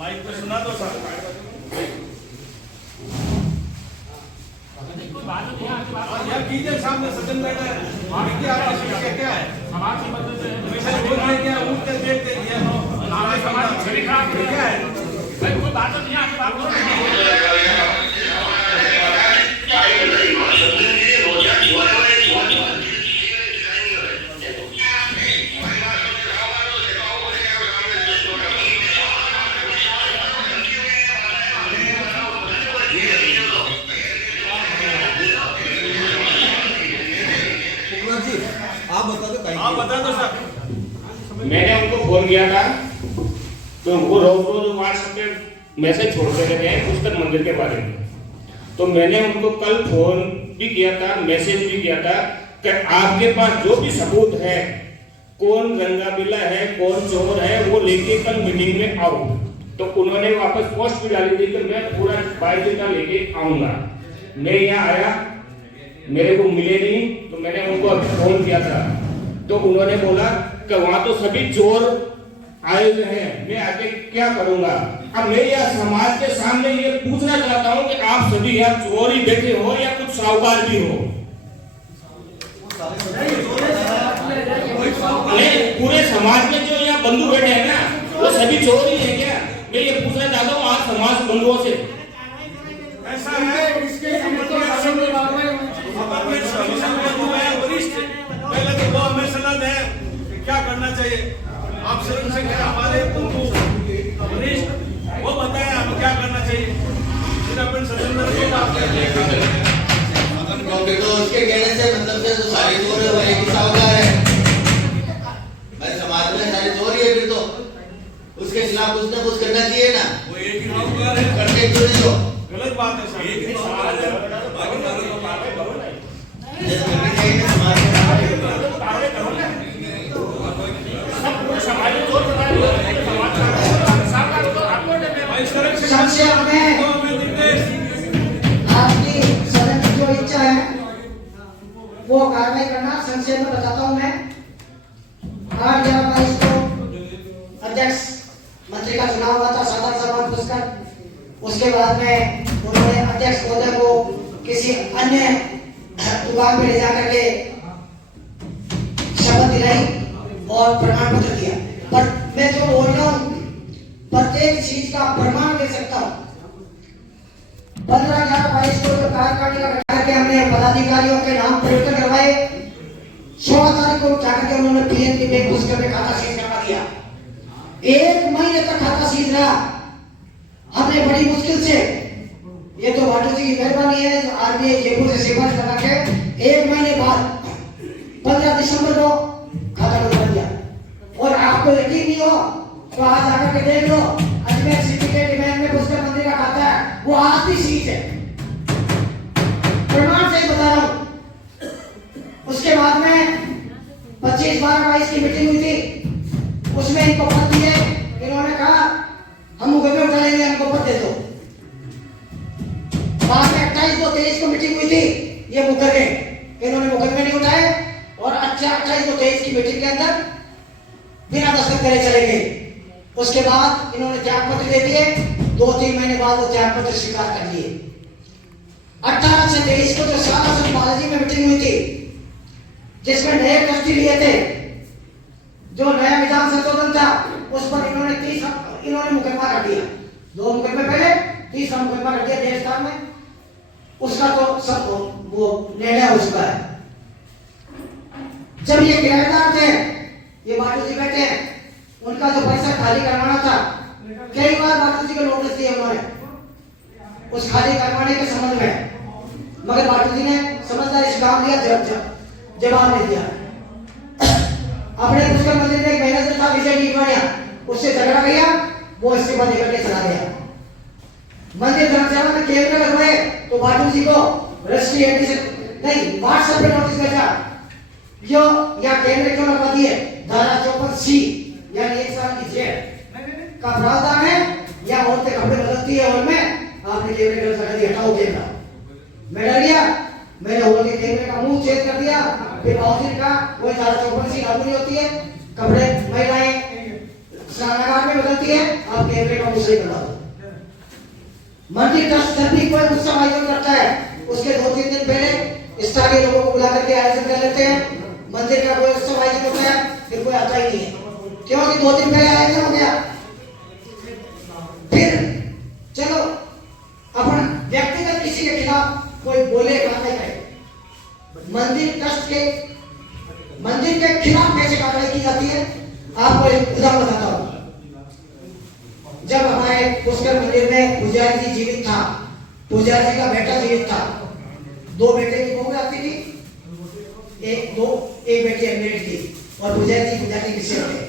माइक पे सुना दो सर या कीजिए सामने सदन बैठा है देखिए आपकी शिक्षा क्या है समाज की मदद से हमेशा बोलते क्या उठते देखते ये हमारे समाज की छवि खराब क्या है भाई कोई बात नहीं आके बात करो आप बता दो सर मैंने उनको फोन किया था तो वो रोज व्हाट्सएप पे मैसेज छोड़ते रहते हैं पुस्तक मंदिर के बारे में। तो मैंने उनको कल फोन भी किया था, मैसेज भी किया था कि आपके पास जो भी सबूत है, कौन रंगाबिला है, कौन चोर है, वो लेके कल मीटिंग में आओ। तो उन्होंने वापस पोस्ट भी डाली थी कि मैं पूरा बायोडाटा लेके आऊंगा। मैं यहाँ आया, मेरे को मिले नहीं, तो मैंने उनको अभी फोन किया था तो उन्होंने बोला कि वहां तो सभी चोर आए हुए हैं, मैं आगे क्या करूंगा। अब मैं यह समाज के सामने ये पूछना चाहता हूं कि आप सभी यहाँ चोर ही बैठे हो या कुछ साहूकार भी हो? नहीं, पूरे समाज में जो यहाँ बंधु बैठे हैं ना, वो सभी चोर ही है क्या? मैं ये पूछना चाहता हूँ आज समाज बंधुओं से। ऐसा है इसके वरिष्ठ पहले तो वो हमें सलाह दें कि क्या करना चाहिए। आप शर्म से क्या हमारे वरिष्ठ वो बताएं हम क्या करना चाहिए। फिर अपन सदन में तो उसके कहने से मतलब से तो सारी चोर है, वो एक ही साहूकार है भाई, समाज में सारी चोर ही है। फिर तो उसके खिलाफ कुछ ना कुछ करना चाहिए ना, वो एक ही साहूकार है, करते क्यों नहीं हो? गलत बात है सर। एक ही समाज है, बाकी सारे को पार करो ना। ये करनी चाहिए ना समाज में। संक्षेप में आपकी सदन की जो इच्छा है वो कार्रवाई करना। संक्षेप में बताता हूं मैं। 8/11/22 को अध्यक्ष मंत्री का चुनाव हुआ था साधारण सभा पुरस्कार। उसके बाद में उन्होंने अध्यक्ष महोदय को किसी अन्य दुकान में ले जाकर के शपथ दिलाई और प्रमाण पत्र दिया। पर मैं जो बोल रहा हूं प्रत्येक चीज का प्रमाण दे सकता हूं। 15/11/22 को जो कार्यकारिणी का गठन करके हमने पदाधिकारियों के नाम परिवर्तन करवाए, 16 तारीख को जाकर के उन्होंने पीएनबी में पुष्कर में खाता सीज करवा दिया। 1 महीने तक खाता सीज रहा। हमने बड़ी मुश्किल से, ये तो वाटू जी की मेहरबानी है, आरबीआई जयपुर से सिफारिश लगा के 1 महीने बाद 15 दिसंबर को खाता बंद दिया। और आपको यकीन नहीं हो तो आज आकर के देख लो, अजमेर सिटी के डिमांड में पुष्कर मंदिर का खाता है, वो आज भी सीट है, प्रमाण से बता रहा हूं। उसके बाद में 25/12/22 की मीटिंग हुई थी, उसमें इनको पद दिए। इन्होंने कहा हम मुकदमे उठा लेंगे, हमको पद दे दो। बाद में 28/23 को मीटिंग हुई थी, ये मुकर गए, इन्होंने मुकदमे नहीं उठाए और 28/23 की मीटिंग के अंदर बिना दस्तखत करे चले गए। उसके बाद इन्होंने त्याग पत्र दे दिए। 2-3 महीने बाद वो त्याग पत्र स्वीकार कर लिए। 18 से 23 को जो सारा बालाजी में मीटिंग हुई थी, जिसमें नए ट्रस्टी लिए थे, जो नया विधान संशोधन था, उस पर इन्होंने मुकदमा कर दिया। 2 मुकदमे पहले, तीसरा मुकदमा कर दिया देश में। उसका तो सब वो निर्णय हो चुका है। जब ये किराएदार थे, ये बाटू जी बैठे हैं, उनका जो पैसा खाली करवाना था, कई बार बाटू जी को नोटिस दिए उन्होंने उस खाली करवाने के संबंध में, मगर बाटू जी ने समझदारी से काम लिया, जवाब नहीं दिया। अपने पुष्कर मंदिर में एक मैनेजर था विजय नीवाड़िया, उससे झगड़ा गया, वो इस्तीफा देकर के चला गया। मंदिर धर्मशाला में कैमरे लगवाए तो बाटू जी को रजिस्ट्री एडी से नहीं, व्हाट्सएप पे नोटिस भेजा यो या कैमरे क्यों लगवा दिए? धारा 54C यानी 1 साल की जेल का प्रावधान है। या औरतें कपड़े बदलती है हॉल में, आपने कैमरे गलत लगा दिया, हटाओ कैमरा। मैं डर गया, मैंने हॉल के कैमरे का मुंह चेंज कर दिया। फिर बाउंड्री का कोई धारा 54C लागू नहीं होती है, कपड़े महिलाएं स्नानागार में बदलती है, आप कैमरे का मुंह सही करवा दो। मंदिर ट्रस्ट जब भी कोई उत्सव आयोजन करता है उसके 2-3 दिन पहले स्थानीय लोगों को बुला करके आयोजन कर लेते हैं। मंदिर का कोई उत्सव आयोजन होता है फिर कोई आता ही नहीं है, क्योंकि 2 दिन पहले आयोजन हो गया। फिर चलो अपन व्यक्तिगत किसी के खिलाफ कोई बोले कार्रवाई करे, मंदिर के खिलाफ कैसे कार्रवाई की जाती है आपको एक उदाहरण बताता हूँ। जब हमारे पुष्कर मंदिर में पुजारी जी जीवित था, पुजारी जी का बेटा जीवित था, 2 बेटे की बहू आती थी, एक बेटी अनमेरिड थी और पुजारी जी विषय थे।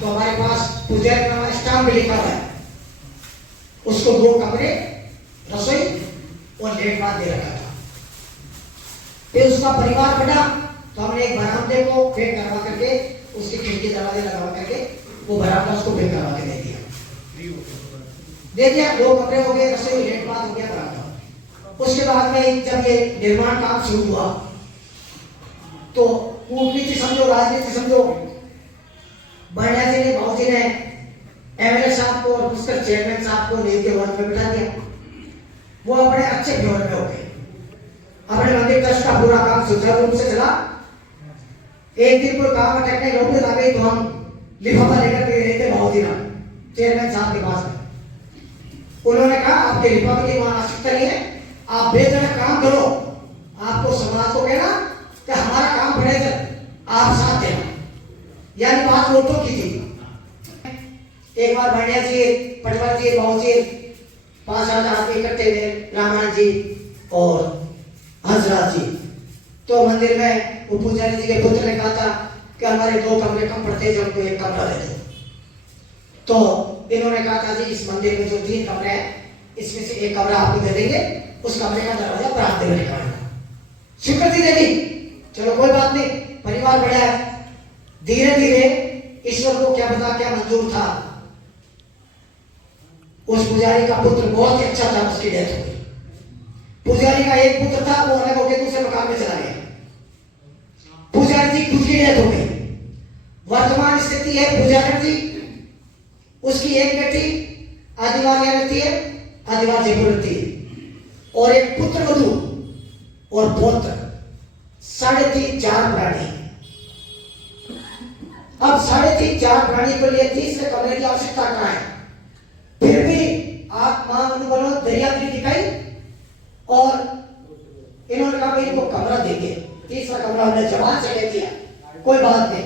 तो हमारे पास पुजारी का स्टाम्प लिखा हुआ है, उसको 2 कमरे, रसोई और लेट बाथ दे रखा था। फिर उसका परिवार बढ़ा तो हमने एक बरामदे को पेंट करवा करके उसकी खिड़की दरवाजे लगवा करके वो बरामदा उसको पेंट करवा के दे दिया। 2 कमरे हो गए, रसोई लेट बाथ हो गया बरामदा। उसके बाद में जब ये निर्माण काम शुरू हुआ तो कूटनीति समझो, राजनीति समझो, बढ़िया जी ने, भाव जी ने एमएलए साहब को और पुष्कर चेयरमैन साहब को लेके वन में बिठा दिया। वो अपने अच्छे व्यवहार में हो गए, अपने मंदिर ट्रस्ट का पूरा काम सुचारू रूप से चला। एक दिन कोई काम अटकने नौबत आ गई तो हम लिफाफा लेकर के गए थे भावजीना चेयरमैन साहब के पास में। उन्होंने कहा आपके लिफाफे की वहां आवश्यकता नहीं है, आप बेधड़क काम करो, आपको समाज को कहना कि हमारा काम बढ़ेगा, आप साथ देना। यानी बात वोटों की थी। एक बार भाटिया जी, पटवार जी, भाव जी 5-7 आदमी इकट्ठे हुए, रामायण जी और हंसराज जी। तो मंदिर में वो पुजारी जी के पुत्र ने कहा था कि हमारे 2 कमरे कम पड़ते हैं, हमको 1 कमरा दे दो। तो इन्होंने कहा था जी इस मंदिर में जो 3 कमरे हैं इसमें से 1 कमरा आपको दे देंगे, उस कमरे का दरवाजा बरामदे में निकालना। स्वीकृति दे दी, चलो कोई बात नहीं, परिवार बढ़ा है। धीरे धीरे ईश्वर को क्या पता क्या मंजूर था, उस पुजारी का पुत्र बहुत ही अच्छा था, उसकी डेथ हो गई। पुजारी का एक पुत्र था, वो अलग होकर दूसरे मकान में चला गया। पुजारी जी खुद की डेथ हो गई। वर्तमान स्थिति है पुजारी जी, उसकी एक बेटी आदिवार रहती है, आदिवार जयपुर रहती है, और एक पुत्र वधू और पौत्र, 3.5-4 प्राणी। अब 3.5-4 प्राणी को लिए 30 कमरे की आवश्यकता कहाँ है? फिर भी आप मानो दरियादरी दिखाई और इन्होंने कहा भाई इनको कमरा देंगे। 30वां कमरा हमने जवान से ले दिया, कोई बात नहीं।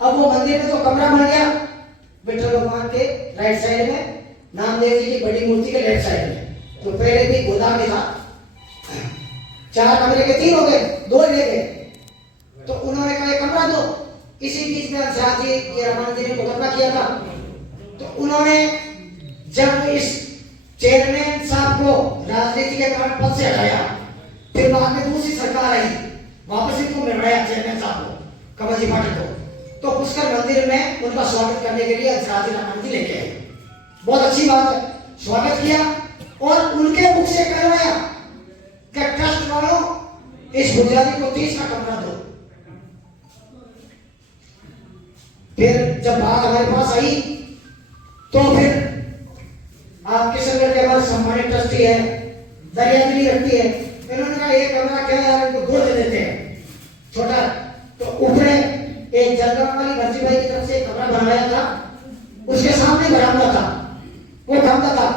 अब वो मंदिर में तो कमरा बन गया विठल भगवान के राइट साइड में, नामदेव जी की बड़ी मूर्ति के लेफ्ट साइड में। तो पहले भी गोदाम में था, 4 कमरे के 3 हो गए, 2 ले गए। तो उन्होंने कहा कमरा दो। इसी बीच में अंशराज जी ये रमन जी ने मुकदमा किया था। तो उन्होंने जब इस चेयरमैन साहब को राजनीति के कारण पद से हटाया, फिर बाद में दूसरी सरकार आई, वापस इनको मिलवाया चेयरमैन साहब को, कमल जी पाठक को। तो पुष्कर मंदिर में उनका स्वागत करने के लिए अंशराज जी रमन जी लेके आए। बहुत अच्छी बात है, स्वागत किया और उनके मुख से कहवाया कि ट्रस्ट वालों इस पुजारी को 30 का कमरा दो। फिर जब बात हमारे पास आई तो फिर आपके संगत के हमारे सम्मानित ट्रस्टी है, दरियादरी रखती है, इन्होंने कहा एक कमरा क्या यार इनको 2 दे देते हैं छोटा। तो ऊपर एक जलगांव वाली भर्जी भाई की तरफ से एक कमरा बनवाया था, उसके सामने बरामदा था, वो कमरा था,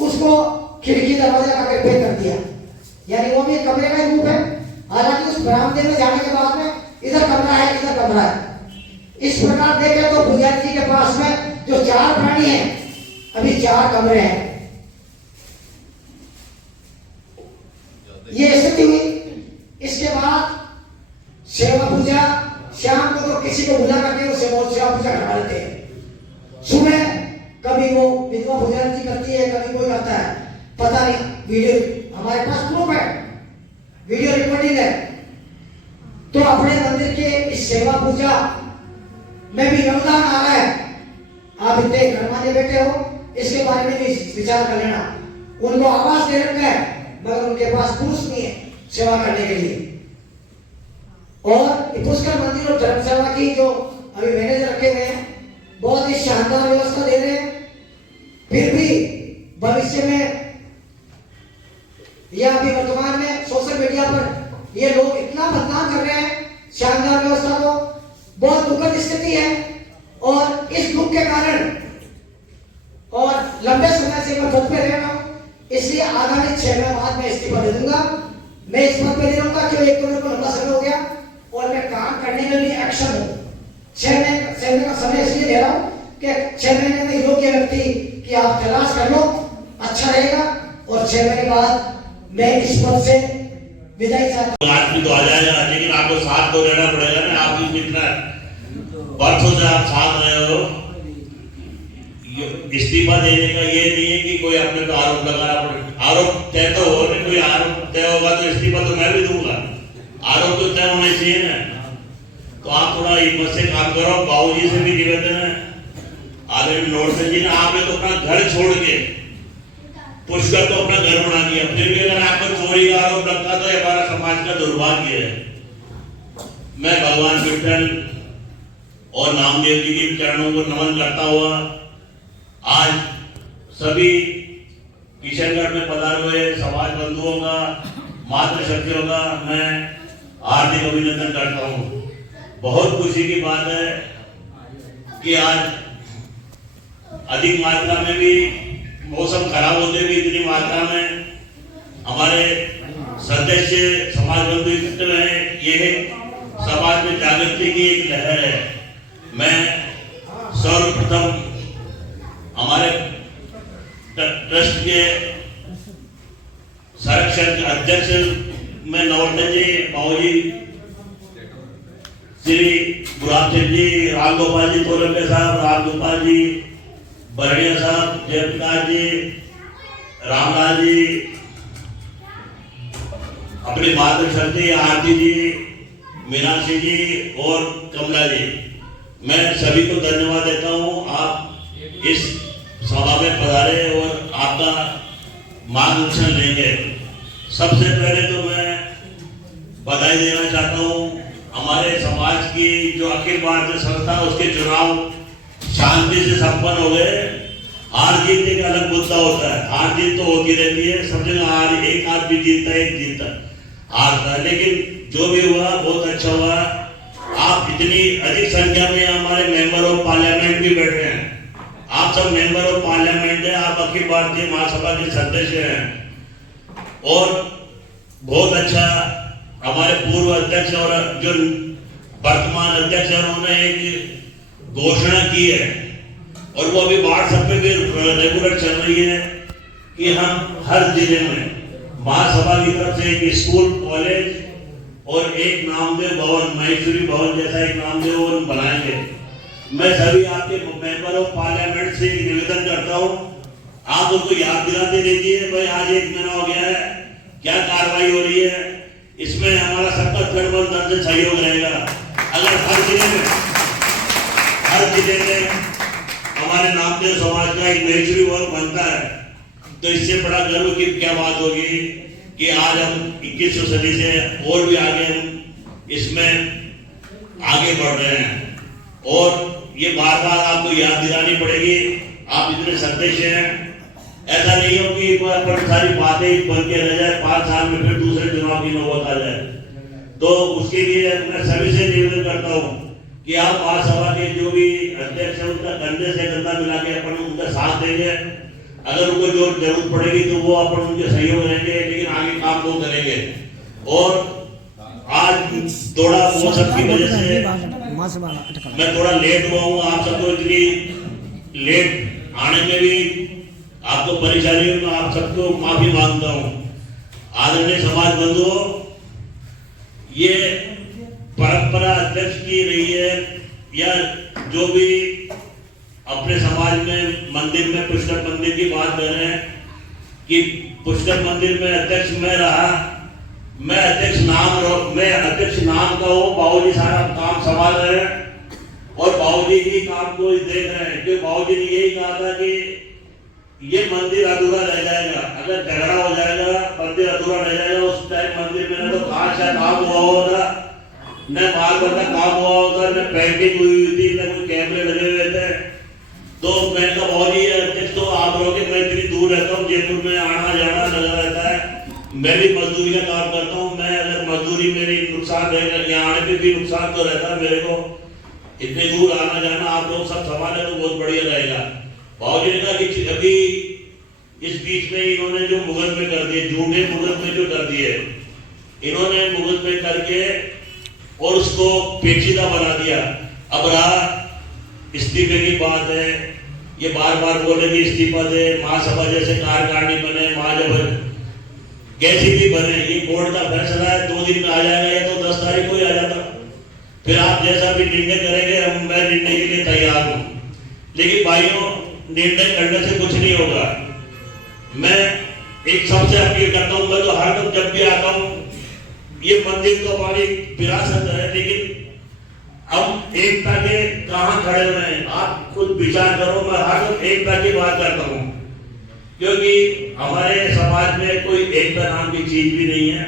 उसको खिड़की दरवाजा का पे कर दिया। यानी वो भी एक कमरे का रूप है, हालांकि उस बरामदे में जाने के बाद में इधर कमरा है, इधर कमरा है। इस प्रकार देखें तो पुजारी जी के पास में जो 4 प्राणी हैं, अभी 4 कमरे हैं। ये स्थिति हुई। इसके बाद सेवा पूजा, शाम को तो किसी को बुला करके उसे बहुत सेवा पूजा करवा लेते हैं। सुबह कभी वो विधवा पुजारी जी करती है, कभी कोई करता है, पता नहीं। वीडियो हमारे पास प्रूफ है, वीडियो रिकॉर्डिंग है। तो अपने मंदिर के इस सेवा पूजा में भी योगदान आ रहा है। आप इतने गणमान्य बैठे हो, इसके बारे में भी विचार कर लेना। उनको आवास दे रखा है मगर उनके पास पुरुष नहीं है सेवा करने के लिए। और पुष्कर मंदिर और धर्म सेवा की जो अभी मैनेजर रखे हुए हैं बहुत ही शानदार व्यवस्था दे रहे हैं। फिर भी भविष्य में या अभी वर्तमान में सोशल मीडिया पर ये लोग इतना बदनाम कर रहे हैं शानदार व्यवस्था को, बहुत दुखद स्थिति है। और इस दुख के कारण और लंबे समय से मैं पद पे रह रहा हूं, इसलिए आगामी 6 महीने बाद मैं इस्तीफा दे दूंगा। मैं इस पद पे नहीं रहूंगा क्यों, एक तो मेरे को लंबा समय हो गया और मैं काम करने में भी एक्शन हूं। 6 महीने का समय इसलिए दे रहा हूं कि 6 महीने में योग्य व्यक्ति की आप तलाश कर लो, अच्छा रहेगा। और 6 महीने बाद मैं इस पद से विदाई चाहता हूं। आदमी तो आ जाएगा, लेकिन आपको साथ तो रहना पड़ेगा ना। आप इतना वर्षों से आप साथ रहे हो, इस्तीफा देने का ये नहीं है कि कोई अपने को आरोप लगाना पड़े। आरोप तय तो हो नहीं, कोई आरोप तय होगा तो इस्तीफा तो मैं भी दूंगा। आरोप तो तय होने चाहिए ना। तो आप थोड़ा हिम्मत से काम करो। बाबूजी से भी निवेदन है, आदरणीय नोटसन जी ने, आपने तो अपना घर छोड़ के पुष्कर को अपना घर बना दिया। फिर भी अगर आप पर चोरी का आरोप लगता तो हमारा समाज का दुर्भाग्य है। मैं भगवान विठल और नामदेव जी के चरणों को नमन करता हुआ आज सभी किशनगढ़ में पधारे हुए समाज बंधुओं का, मातृशक्तियों का मैं हार्दिक अभिनंदन करता हूँ। बहुत खुशी की बात है कि आज अधिक मात्रा में भी, मौसम खराब होते भी इतनी मात्रा में हमारे सदस्य समाज बंधु इकट्ठे हैं। ये समाज में जागृति की एक लहर है। मैं सर्वप्रथम हमारे ट्रस्ट के संरक्षण अध्यक्ष में नवरत्न जी, बाबूजी श्री गुलाब सिंह जी, राम गोपाल जी तोलंबे साहब, राम गोपाल जी बरड़िया साहब, जयप्रकाश जी, रामलाल जी, अपनी मातृशक्ति आरती जी, मीनाक्षी जी और कमला जी, मैं सभी को धन्यवाद देता हूँ। आप इस सभा में पधारे और आपका मार्गदर्शन लेंगे। सबसे पहले तो मैं बधाई देना चाहता हूँ हमारे समाज की जो अखिल भारतीय संस्था, उसके चुनाव शांति से संपन्न हो गए। हार जीत एक अलग मुद्दा होता है, हार जीत तो होती रहती है, सब जगह हार, एक आदमी जीतता है, एक जीतता हारता है, लेकिन जो भी हुआ बहुत अच्छा हुआ। आप इतनी अधिक संख्या में हमारे मेंबर ऑफ पार्लियामेंट भी बैठे हैं। आप सब मेंबर ऑफ पार्लियामेंट हैं, आप अखिल भारतीय महासभा के सदस्य हैं। और बहुत अच्छा हमारे पूर्व अध्यक्ष और जो वर्तमान अध्यक्ष है, उन्होंने एक घोषणा की है और वो अभी व्हाट्सएप पे भी रेगुलर चल रही है कि हम हर जिले में महासभा की तरफ से एक स्कूल, कॉलेज और एक नामदेव भवन, महेश्वरी भवन जैसा एक नामदेव भवन बनाएंगे। मैं सभी आपके मेंबर ऑफ पार्लियामेंट से निवेदन करता हूँ, आप उनको याद दिलाते रहिए। भाई आज 1 महीना हो गया है, क्या कार्रवाई हो रही है, इसमें हमारा सबका तन से सहयोग रहेगा। अगर हर जिले में हमारे नामदेव समाज का एक महेश्वरी भवन बनता है तो इससे बड़ा गर्व की क्या बात होगी कि आज हम 21वीं सदी से और भी आगे हम इसमें आगे बढ़ रहे हैं। और ये बार बार आपको याद दिलानी पड़ेगी, आप इतने सदस्य हैं। ऐसा नहीं हो कि पर सारी बातें बन के रह जाए, 5 साल में फिर दूसरे चुनाव की नौबत आ जाए। तो उसके लिए मैं सभी से निवेदन करता हूँ कि आप महासभा के जो भी अध्यक्ष है उनका कंधे से कंधा मिला के अपन उनका साथ देंगे। अगर उनको जो जरूरत पड़ेगी तो वो अपन उनके सहयोग रहेंगे, लेकिन आगे काम वो करेंगे। और आज थोड़ा मौसम की वजह से मैं थोड़ा लेट हुआ हूँ, आप सबको इतनी लेट आने में भी आपको परेशानी में मैं आप सबको माफी मांगता हूँ। आदरणीय समाज बंधुओं, ये परंपरा अध्यक्ष की रही है या जो भी अपने समाज में मंदिर में पुष्कर मंदिर की बात कर रहे हैं कि पुष्कर मंदिर में अध्यक्ष मैं रहा, मैं अध्यक्ष नाम काम का हो, बाबूजी सारा काम संभाल रहे हैं और बाबूजी ही काम को देख रहे हैं। क्योंकि बाबूजी ने यही कहा था कि ये मंदिर अधूरा रह जाएगा, अगर झगड़ा हो जाएगा मंदिर अधूरा रह जाएगा। उस टाइम मंदिर में न तो खास काम हुआ होगा, न मार्बल का काम हुआ होगा, न पेंटिंग हुई थी, न कोई कैमरे लगे हुए थे। तो मैं कहा बाबूजी अध्यक्ष तो आप लोग मैं इतनी दूर रहता हूँ, जयपुर में आना जाना लगा रहता है, मैं भी मजदूरी का काम करता हूँ, मैं अगर मजदूरी मेरी नुकसान रहेगा, यहाँ आने पे भी नुकसान तो रहता है मेरे को, इतनी दूर आना जाना आप लोग सब संभाले तो बहुत बढ़िया रहेगा। बाबूजी ने कहा कि अभी इस बीच में इन्होंने जो मुगल में कर दिए, झूठे मुगल में जो कर दिए, इन्होंने मुगल में करके और उसको पेचीदा बना दिया। अब रहा इस्तीफे की बात है, ये बार बार बोले कि इस्तीफा दे, महासभा जैसे कार्यकारिणी बने, महाजब कैसी भी बने, ये कोर्ट का फैसला है, 2 दिन में आ जाएगा या तो 10 तारीख को ही आ जाता। फिर आप जैसा भी निर्णय करेंगे मैं निर्णय के लिए तैयार हूँ। लेकिन भाइयों निर्णय करने से कुछ नहीं होगा। मैं एक सबसे अपील करता हूँ, मैं तो हर वक्त जब भी आता हूँ, ये मंदिर तो हमारी विरासत है, लेकिन हम एकता के कहाँ खड़े हुए हैं आप खुद विचार करो। मैं हर वक्त एकता की बात करता हूँ, क्योंकि हमारे समाज में कोई एकता नाम की चीज भी नहीं है।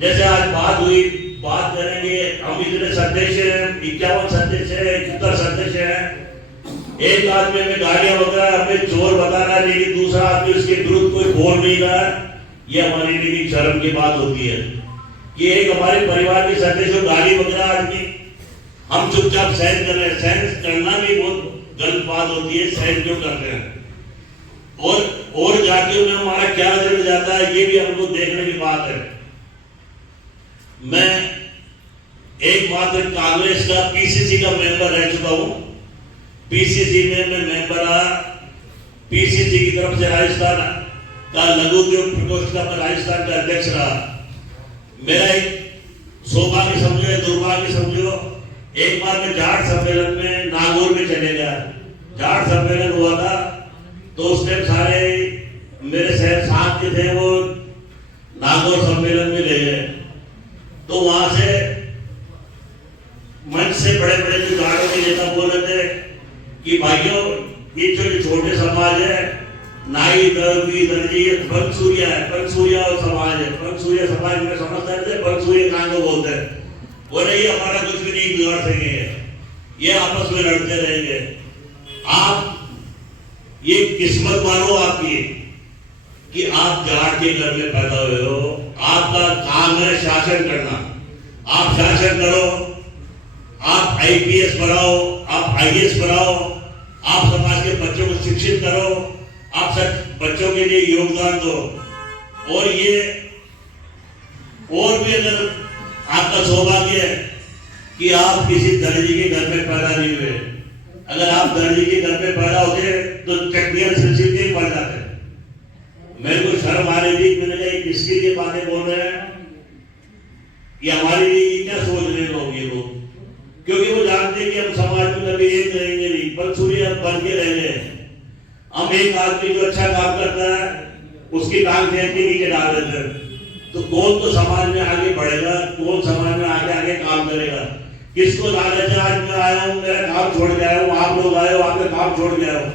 जैसे आज बात हुई, बात करेंगे, हम इतने सदस्य हैं, 51 सदस्य है, 71 सदस्य है। एक आदमी में गालियां वगैरह हमें चोर बता रहा है, लेकिन दूसरा आदमी उसके विरुद्ध कोई बोल नहीं रहा है, ये हमारे लिए शर्म की बात होती है। ये एक हमारे परिवार के सदस्य गाली वगैरह आदमी हम चुपचाप सहन कर रहे हैं। सहन करना भी बहुत गलत बात होती है, सहन क्यों करते हैं और जातियों में हमारा क्या नजर जाता है, ये भी हमको देखने की बात है। मैं एक मात्र कांग्रेस का पीसीसी का मेंबर रह चुका हूं। पीसीसी में मैं मेंबर रहा, पीसीसी की तरफ से राजस्थान का लघु उद्योग प्रकोष्ठ का मैं राजस्थान का अध्यक्ष रहा। मेरा एक सौभाग्य समझो या दुर्भाग्य समझो, एक बार मैं जाट सम्मेलन में नागौर में चले गया। जाट सम्मेलन हुआ था तो उस टाइम सारे मेरे शहर साथ के थे वो नागौर सम्मेलन में ले गए। तो वहां से मंच से बड़े बड़े जो जाटों के नेता बोल रहे थे कि भाइयों ये जो छोटे समाज है, नाई दर्जी दर्जी बनसूरिया है, बनसूरिया और समाज है, बनसूरिया समाज में समझते थे, बनसूरिया कहाँ को बोलते हैं, बोले ये हमारा कुछ भी नहीं बिगाड़ सकेंगे, ये आपस में लड़ते रहेंगे। आप ये किस्मत मानो आपकी कि आप जाट के घर में पैदा हुए हो। आपका काम है शासन करना, आप शासन करो, आप आईपीएस बनाओ, आप आईएएस बनाओ, आप समाज के बच्चों को शिक्षित करो, आप सब बच्चों के लिए योगदान दो। और ये और भी अगर आपका सौभाग्य है कि आप किसी दर्जी के घर में पैदा नहीं हुए, अगर आप दर्जी के घर में पैदा होते तो चटनियां सिलसिले पड़ जाते। मेरे को शर्म आ रही थी, मैंने कहा किसके लिए बातें बोल रहे हैं, ये हमारे लिए क्या सोच रहे लोग, ये लोग, क्योंकि वो जानते हैं कि हम समाज में कभी एक रहेंगे नहीं, बलसूरिया बन के रहेंगे। हम एक आदमी जो अच्छा काम करता है उसकी टांग फेंक के नीचे डाल देते हैं, तो कौन तो समाज में आगे बढ़ेगा, कौन समाज में आगे आगे काम करेगा। किसको लालच है, आज मैं आया हूँ, मेरा काम छोड़ के आया हूँ, आप लोग आए हो, आपने काम छोड़ के आए हो।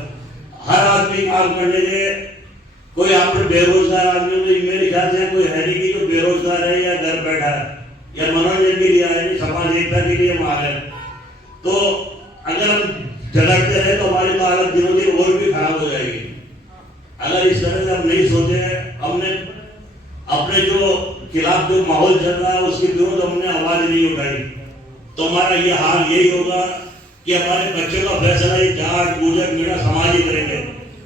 हर आदमी काम करने के, कोई आप बेरोजगार आदमी मेरे ख्याल से कोई है नहीं कि जो बेरोजगार है या घर बैठा है या मनोरंजन के लिए आए, समाज एकता के लिए मार है। तो अगर हम झगड़ते रहे तो हमारी तो हालत दिनों दिन और भी खराब हो जाएगी। अगर इस तरह से हम नहीं सोचे हैं, हमने अपने जो खिलाफ जो माहौल चल रहा है उसके विरोध हमने आवाज नहीं उठाई, तो हमारा ये हाल यही होगा कि हमारे बच्चों का फैसला ये जाट गुर्जर मीणा समाज ही करेंगे।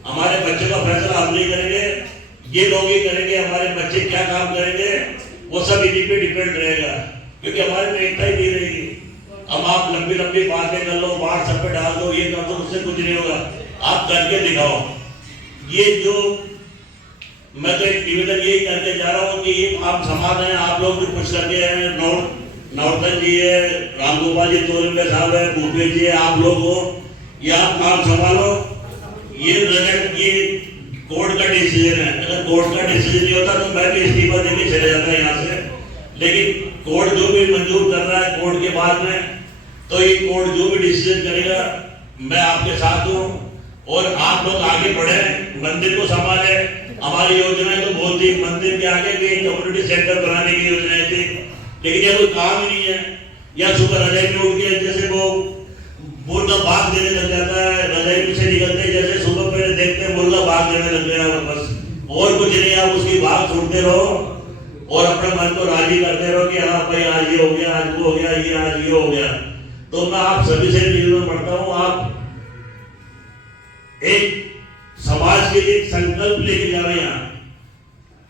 हमारे बच्चों का फैसला हम नहीं करेंगे, ये लोग ही करेंगे। हमारे बच्चे क्या काम करेंगे वो सब इन्हीं पे डिपेंड रहेगा, क्योंकि हमारे में एकता ही नहीं रहेगी। अब आप लंबी लंबी बातें कर लो, बाढ़ सब पे डाल दो, ये कर दो, उससे कुछ नहीं होगा। आप करके दिखाओ। ये जो मैं तो एक निवेदन यही करके जा रहा हूँ कि ये आप समाज है, आप लोग भी कुछ करके हैं, नौतन जी है, रामगोपाल जी तोरंगे साहब है, भूपेश जी है, आप लोग हो, ये आप काम संभालो। ये रिजल्ट ये कोर्ट का डिसीजन है, अगर कोर्ट का डिसीजन नहीं होता तो मैं भी इस्तीफा देके चले जाता यहाँ से। लेकिन कोर्ट जो भी मंजूर कर रहा है कोर्ट के बाद में, तो ये कोर्ट जो भी डिसीजन करेगा मैं आपके साथ हूँ। और आप लोग आगे बढ़े, मंदिर को संभाले। हमारी योजनाएं तो बहुत थी, मंदिर के आगे भी कम्युनिटी सेंटर बनाने की योजनाएं थी, लेकिन ये कोई काम ही नहीं है। या सुबह रजाई में उठ के जैसे वो मुर्गा भाग देने लग जाता है, रजाई में से निकलते जैसे सुबह पहले देखते हैं मुर्गा भाग देने लग गया, बस और कुछ नहीं। आप उसकी भाग छोड़ते रहो और अपने मन को राजी करते रहो कि हाँ भाई आज ये हो गया, आज वो हो गया, ये आज ये हो गया। तो मैं आप सभी से निवेदन करता हूँ, आप एक समाज के लिए संकल्प लेके जा रहे हैं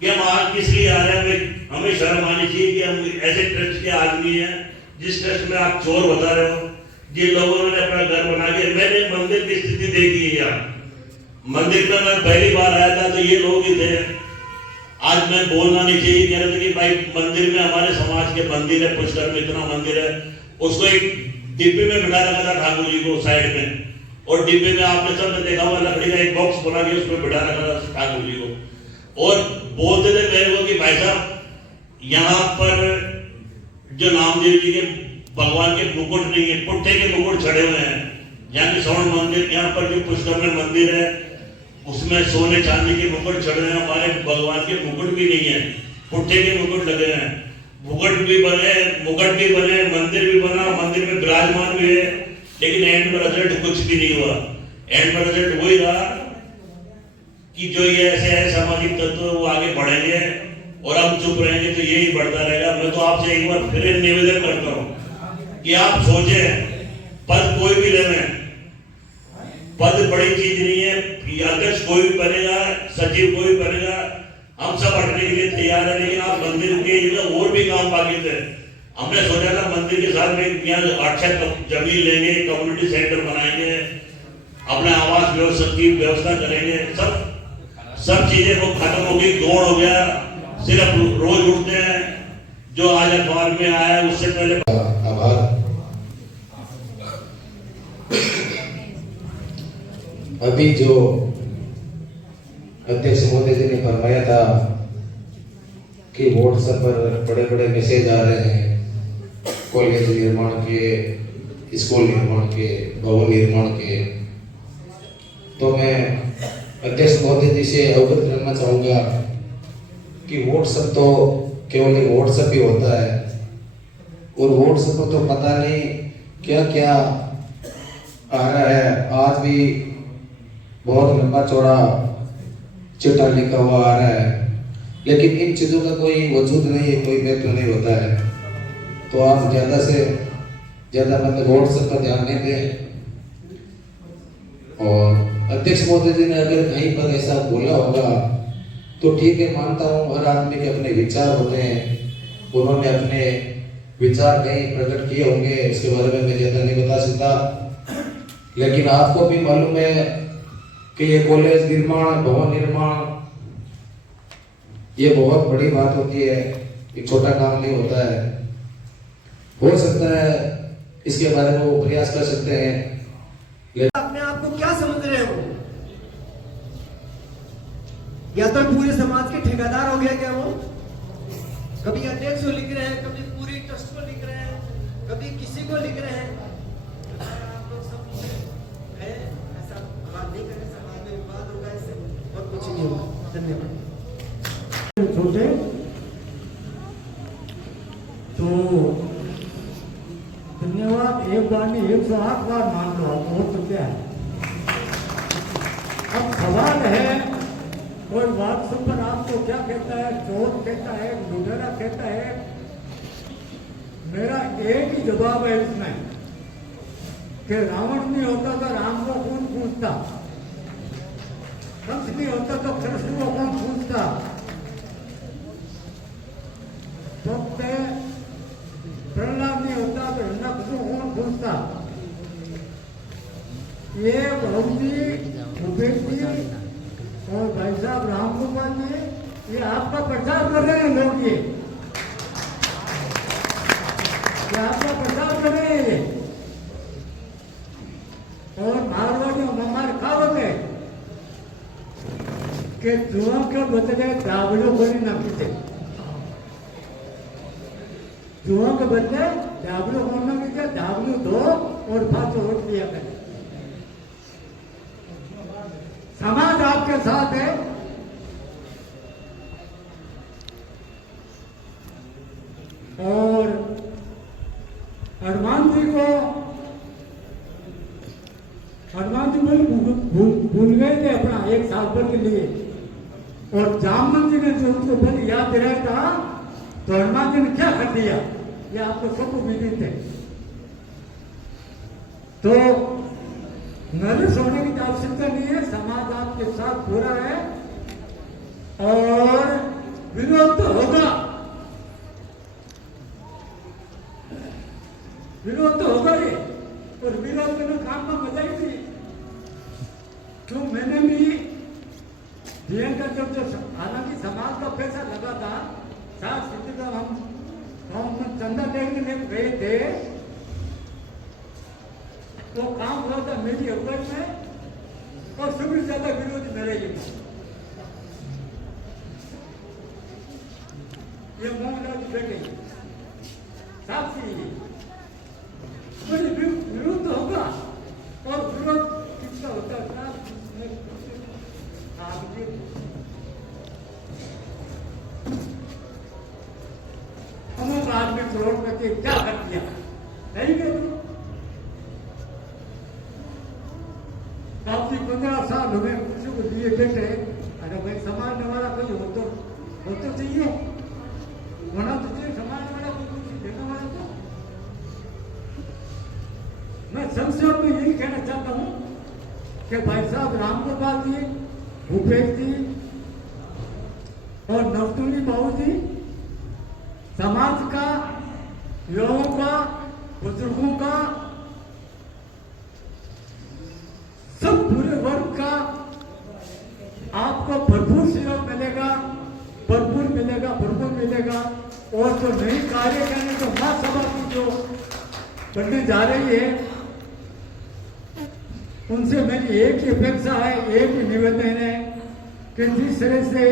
कि हम आज किस लिए आ रहे हैं। हमें शर्म आनी चाहिए कि हम ऐसे ट्रस्ट के आदमी हैं जिस ट्रस्ट में आप चोर बता रहे हो, जिन लोगों ने अपना घर बना के। मैंने मंदिर की स्थिति देखी है यार, मंदिर में मैं पहली बार आया था तो ये लोग ही थे। आज मैं बोलना नहीं चाहिए, कह रहे थे कि भाई मंदिर में हमारे समाज के मंदिर है, पुष्कर में इतना मंदिर है, उसको एक डिब्बे में बिठा रखा था ठाकुर जी को साइड में, और डिब्बे में आपने सबने देखा हुआ लकड़ी का एक बॉक्स बना के उसमें बिठा रखा था ठाकुर जी को। और बोलते थे मेरे को कि भाई साहब यहाँ पर जो नामदेव जी के भगवान के मुकुट नहीं है, पुट्ठे के मुकुट चढ़े हुए हैं। यहाँ के स्वर्ण मंदिर, यहाँ पर जो पुष्कर में मंदिर है उसमें सोने चांदी के मुकुट चढ़े हैं, हमारे भगवान के मुकुट भी नहीं है, पुट्ठे के मुकुट लगे हैं। मुकुट भी बने, मंदिर भी बना, मंदिर में विराजमान भी है, लेकिन एंड में रिजल्ट कुछ भी नहीं हुआ। एंड में रिजल्ट वही रहा कि जो ये ऐसे है सामाजिक तत्व वो आगे बढ़ेंगे और हम चुप रहेंगे तो यही बढ़ता रहेगा। मैं तो आपसे एक बार फिर निवेदन करता हूँ कि आप सोचें, पद कोई भी ले, पद बड़ी चीज नहीं है, अध्यक्ष कोई भी बनेगा, सचिव कोई भी बनेगा, हम सब हटने के लिए तैयार है। लेकिन आप मंदिर के जगह और भी काम बाकी थे। हमने सोचा था मंदिर के साथ में यहाँ अच्छा जमीन लेंगे, कम्युनिटी सेंटर बनाएंगे, अपने आवास व्यवस्था की व्यवस्था करेंगे। सब चीजें वो खत्म हो गई, दौड़ हो गया, सिर्फ रोज उठते हैं जो आज अखबार में आया है उससे पहले। आभार। अभी जो अध्यक्ष महोदय जी ने फरमाया था कि व्हाट्सएप पर बड़े बड़े मैसेज आ रहे हैं कॉलेज निर्माण के, स्कूल निर्माण के, भवन निर्माण के, तो मैं अध्यक्ष महोदय जी से अवगत करना चाहूँगा कि व्हाट्सएप तो केवल एक व्हाट्सएप ही होता है, और व्हाट्सएप पर तो पता नहीं क्या क्या आ रहा है। आज भी बहुत लंबा चौड़ा चिट्ठा लिखा हुआ आ रहा है, लेकिन इन चीज़ों का कोई वजूद नहीं है, कोई महत्व नहीं होता है। तो आप ज़्यादा से ज़्यादा मतलब व्हाट्सएप पर ध्यान नहीं दें। और अध्यक्ष महोदय जी ने अगर कहीं पर ऐसा बोला होगा तो ठीक है, मानता हूँ, हर आदमी के अपने विचार होते हैं, उन्होंने अपने विचार कहीं प्रकट किए होंगे, इसके बारे में मैं ज़्यादा नहीं बता सकता। लेकिन आपको भी मालूम है कि ये कॉलेज निर्माण, भवन निर्माण, ये बहुत बड़ी बात होती है, एक छोटा काम नहीं होता है। हो सकता है इसके बारे में वो प्रयास कर सकते हैं। अपने आप को क्या समझ रहे हो? या तो पूरे समाज के ठेकेदार हो गया क्या वो? कभी अध्यक्ष को लिख रहे हैं, कभी पूरी ट्रस्ट को लिख रहे हैं, कभी किसी को लिख रहे हैं। आप लोग सब है, ऐसा बात नहीं करें, समाज में विवाद होगा, इससे और कुछ नहीं होगा। धन्यवाद। छोटे तो धन्यवाद, एक बार नहीं 108 बार मान लो, आप बहुत तो क्या है। अब सवाल है, कोई व्हाट्सएप पर आपको क्या कहता है, चोर कहता है, लुटेरा कहता है। मेरा एक ही जवाब है इसमें कि रावण नहीं होता तो राम को कौन पूछता, कंस नहीं होता तो कृष्ण को कौन पूछता, तो प्रहलाद नहीं होता तो हिरण्यकश्यप को कौन पूछता। ये बहु जी, भूपेश जी और भाई साहब राम गोपाल जी, ये आपका प्रचार कर रहे हैं लोग, ये आपका प्रचार कर रहे हैं ये। और मारवाड़ी हमारे कहावत है कि जुआ के बदले दावड़ों को नहीं ना पीते। जुआ के बदले डाबलू होना की क्या डाबलू दो और 5 वोट दिया करें। समाज आपके साथ है। और हनुमान जी भूल गए थे अपना 1 साल भर के लिए, और जामन जी ने जो उनको बल याद दिलाया था, तो हनुमान जी ने क्या कर दिया ये आपको सबको विदित है। तो नर्वस होने की आवश्यकता नहीं है, समाज आपके साथ पूरा है। और विरोध तो होगा, विरोध तो होगा ही, और विरोध में काम में मजा ही थी। तो मैंने भी डीएम का जब हालांकि समाज का पैसा लगा था, 7 सिटी का हम चंदा लेने गए थे, तो काम हुआ था मेरी अगुवाई में, और सबसे ज्यादा विरोधी मेरे ही। ये मोहनलाल बैठे साक्षी विरोध होगा, और विरोध किसका होता है? अमुक आदमी करोड़ करके क्या कर दिया नहीं गए। काफी 15 साल हुए किसी को लिए बैठे। अरे भाई समाज वाला कोई हो तो चाहिए, होना तो चाहिए समाज वाला कोई कुछ देने वाला। तो मैं संक्षेप में यही कहना चाहता हूँ कि भाई साहब रामगोपाल जी, भूपेश जी और नवतुल्ली बाबू जी समाज का, युवाओं का, बुजुर्गों का, सब पूरे वर्ग का आपको भरपूर सहयोग मिलेगा, भरपूर मिलेगा। और जो नई कार्य करने को महासभा की जो बनने जा रही है, उनसे मेरी एक ही अपेक्षा है, एक ही निवेदन है कि जिस तरह से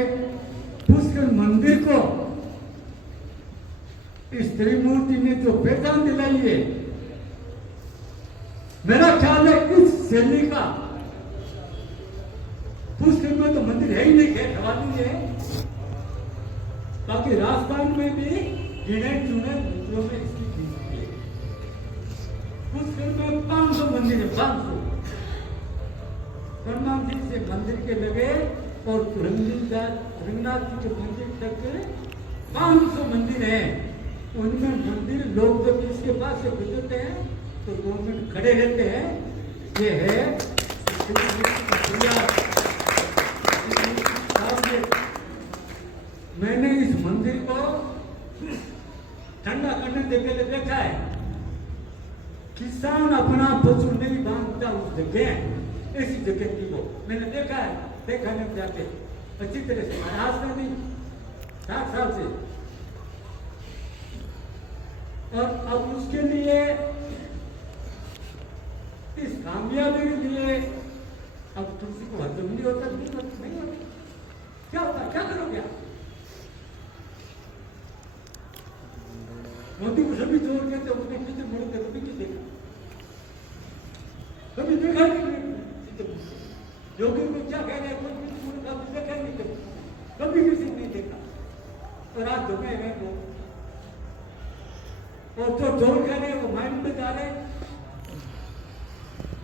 पुष्कर मंदिर को इस त्रिमूर्ति ने जो पहचान दिलाई है, मेरा ख्याल है इस शैली का पुष्कर में तो मंदिर है ही नहीं, खैर खवानी है। बाकी राजस्थान में भी गिने चुने मंदिरों में इसकी गिनती है। पुष्कर में 500 मंदिर है, 500 हनुमान जी से मंदिर के लगे और रंगनाथ जी के मंदिर तक 500 मंदिर हैं। उनमें मंदिर लोग जब इसके पास से गुजरते हैं तो 2 मिनट खड़े रहते हैं। ये है मैंने इस मंदिर को ठंडा करने के लिए देखा है। किसान अपना पशु नहीं बांधता उस जगह, ऐसी जगह की वो मैंने देखा है, देखने जाते अच्छी तरह से महाराष्ट्र नहीं 60 साल से। और अब उसके लिए, इस कामयाबी के लिए अब तुलसी को हजम नहीं होता, नहीं होता, क्या होता, क्या करोगे आप? मोदी को सभी जोड़ के तो उसने पीछे मुड़ के कभी नहीं देखा, कभी देखा नहीं। योगी को क्या कह रहे हैं, कोई मुड़ का देखा नहीं, कभी किसी ने नहीं देखा। और आज धोखे हैं वो, और जो जोर कह रहे हैं वो माइंड में जा रहे हैं,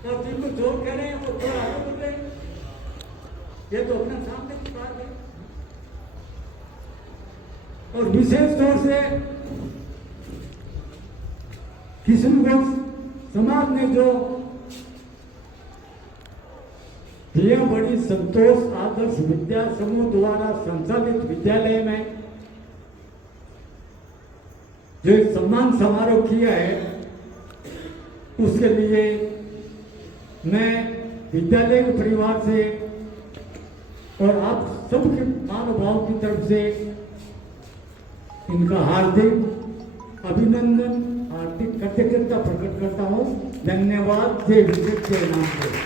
और जिनको जोर कह रहे हैं वो जोर आगे बढ़ रहे हैं। ये तो अपने सामने की बात है। और विशेष तौर से किशनगंज समाज ने जो बड़ी संतोष आदर्श विद्या समूह द्वारा संचालित विद्यालय में जो एक सम्मान समारोह किया है, उसके लिए मैं विद्यालय के परिवार से और आप सबके महानुभाव की तरफ से इनका हार्दिक अभिनंदन, हार्दिक कृतज्ञता प्रकट करता हूँ। धन्यवाद। जय विजय, जय राम।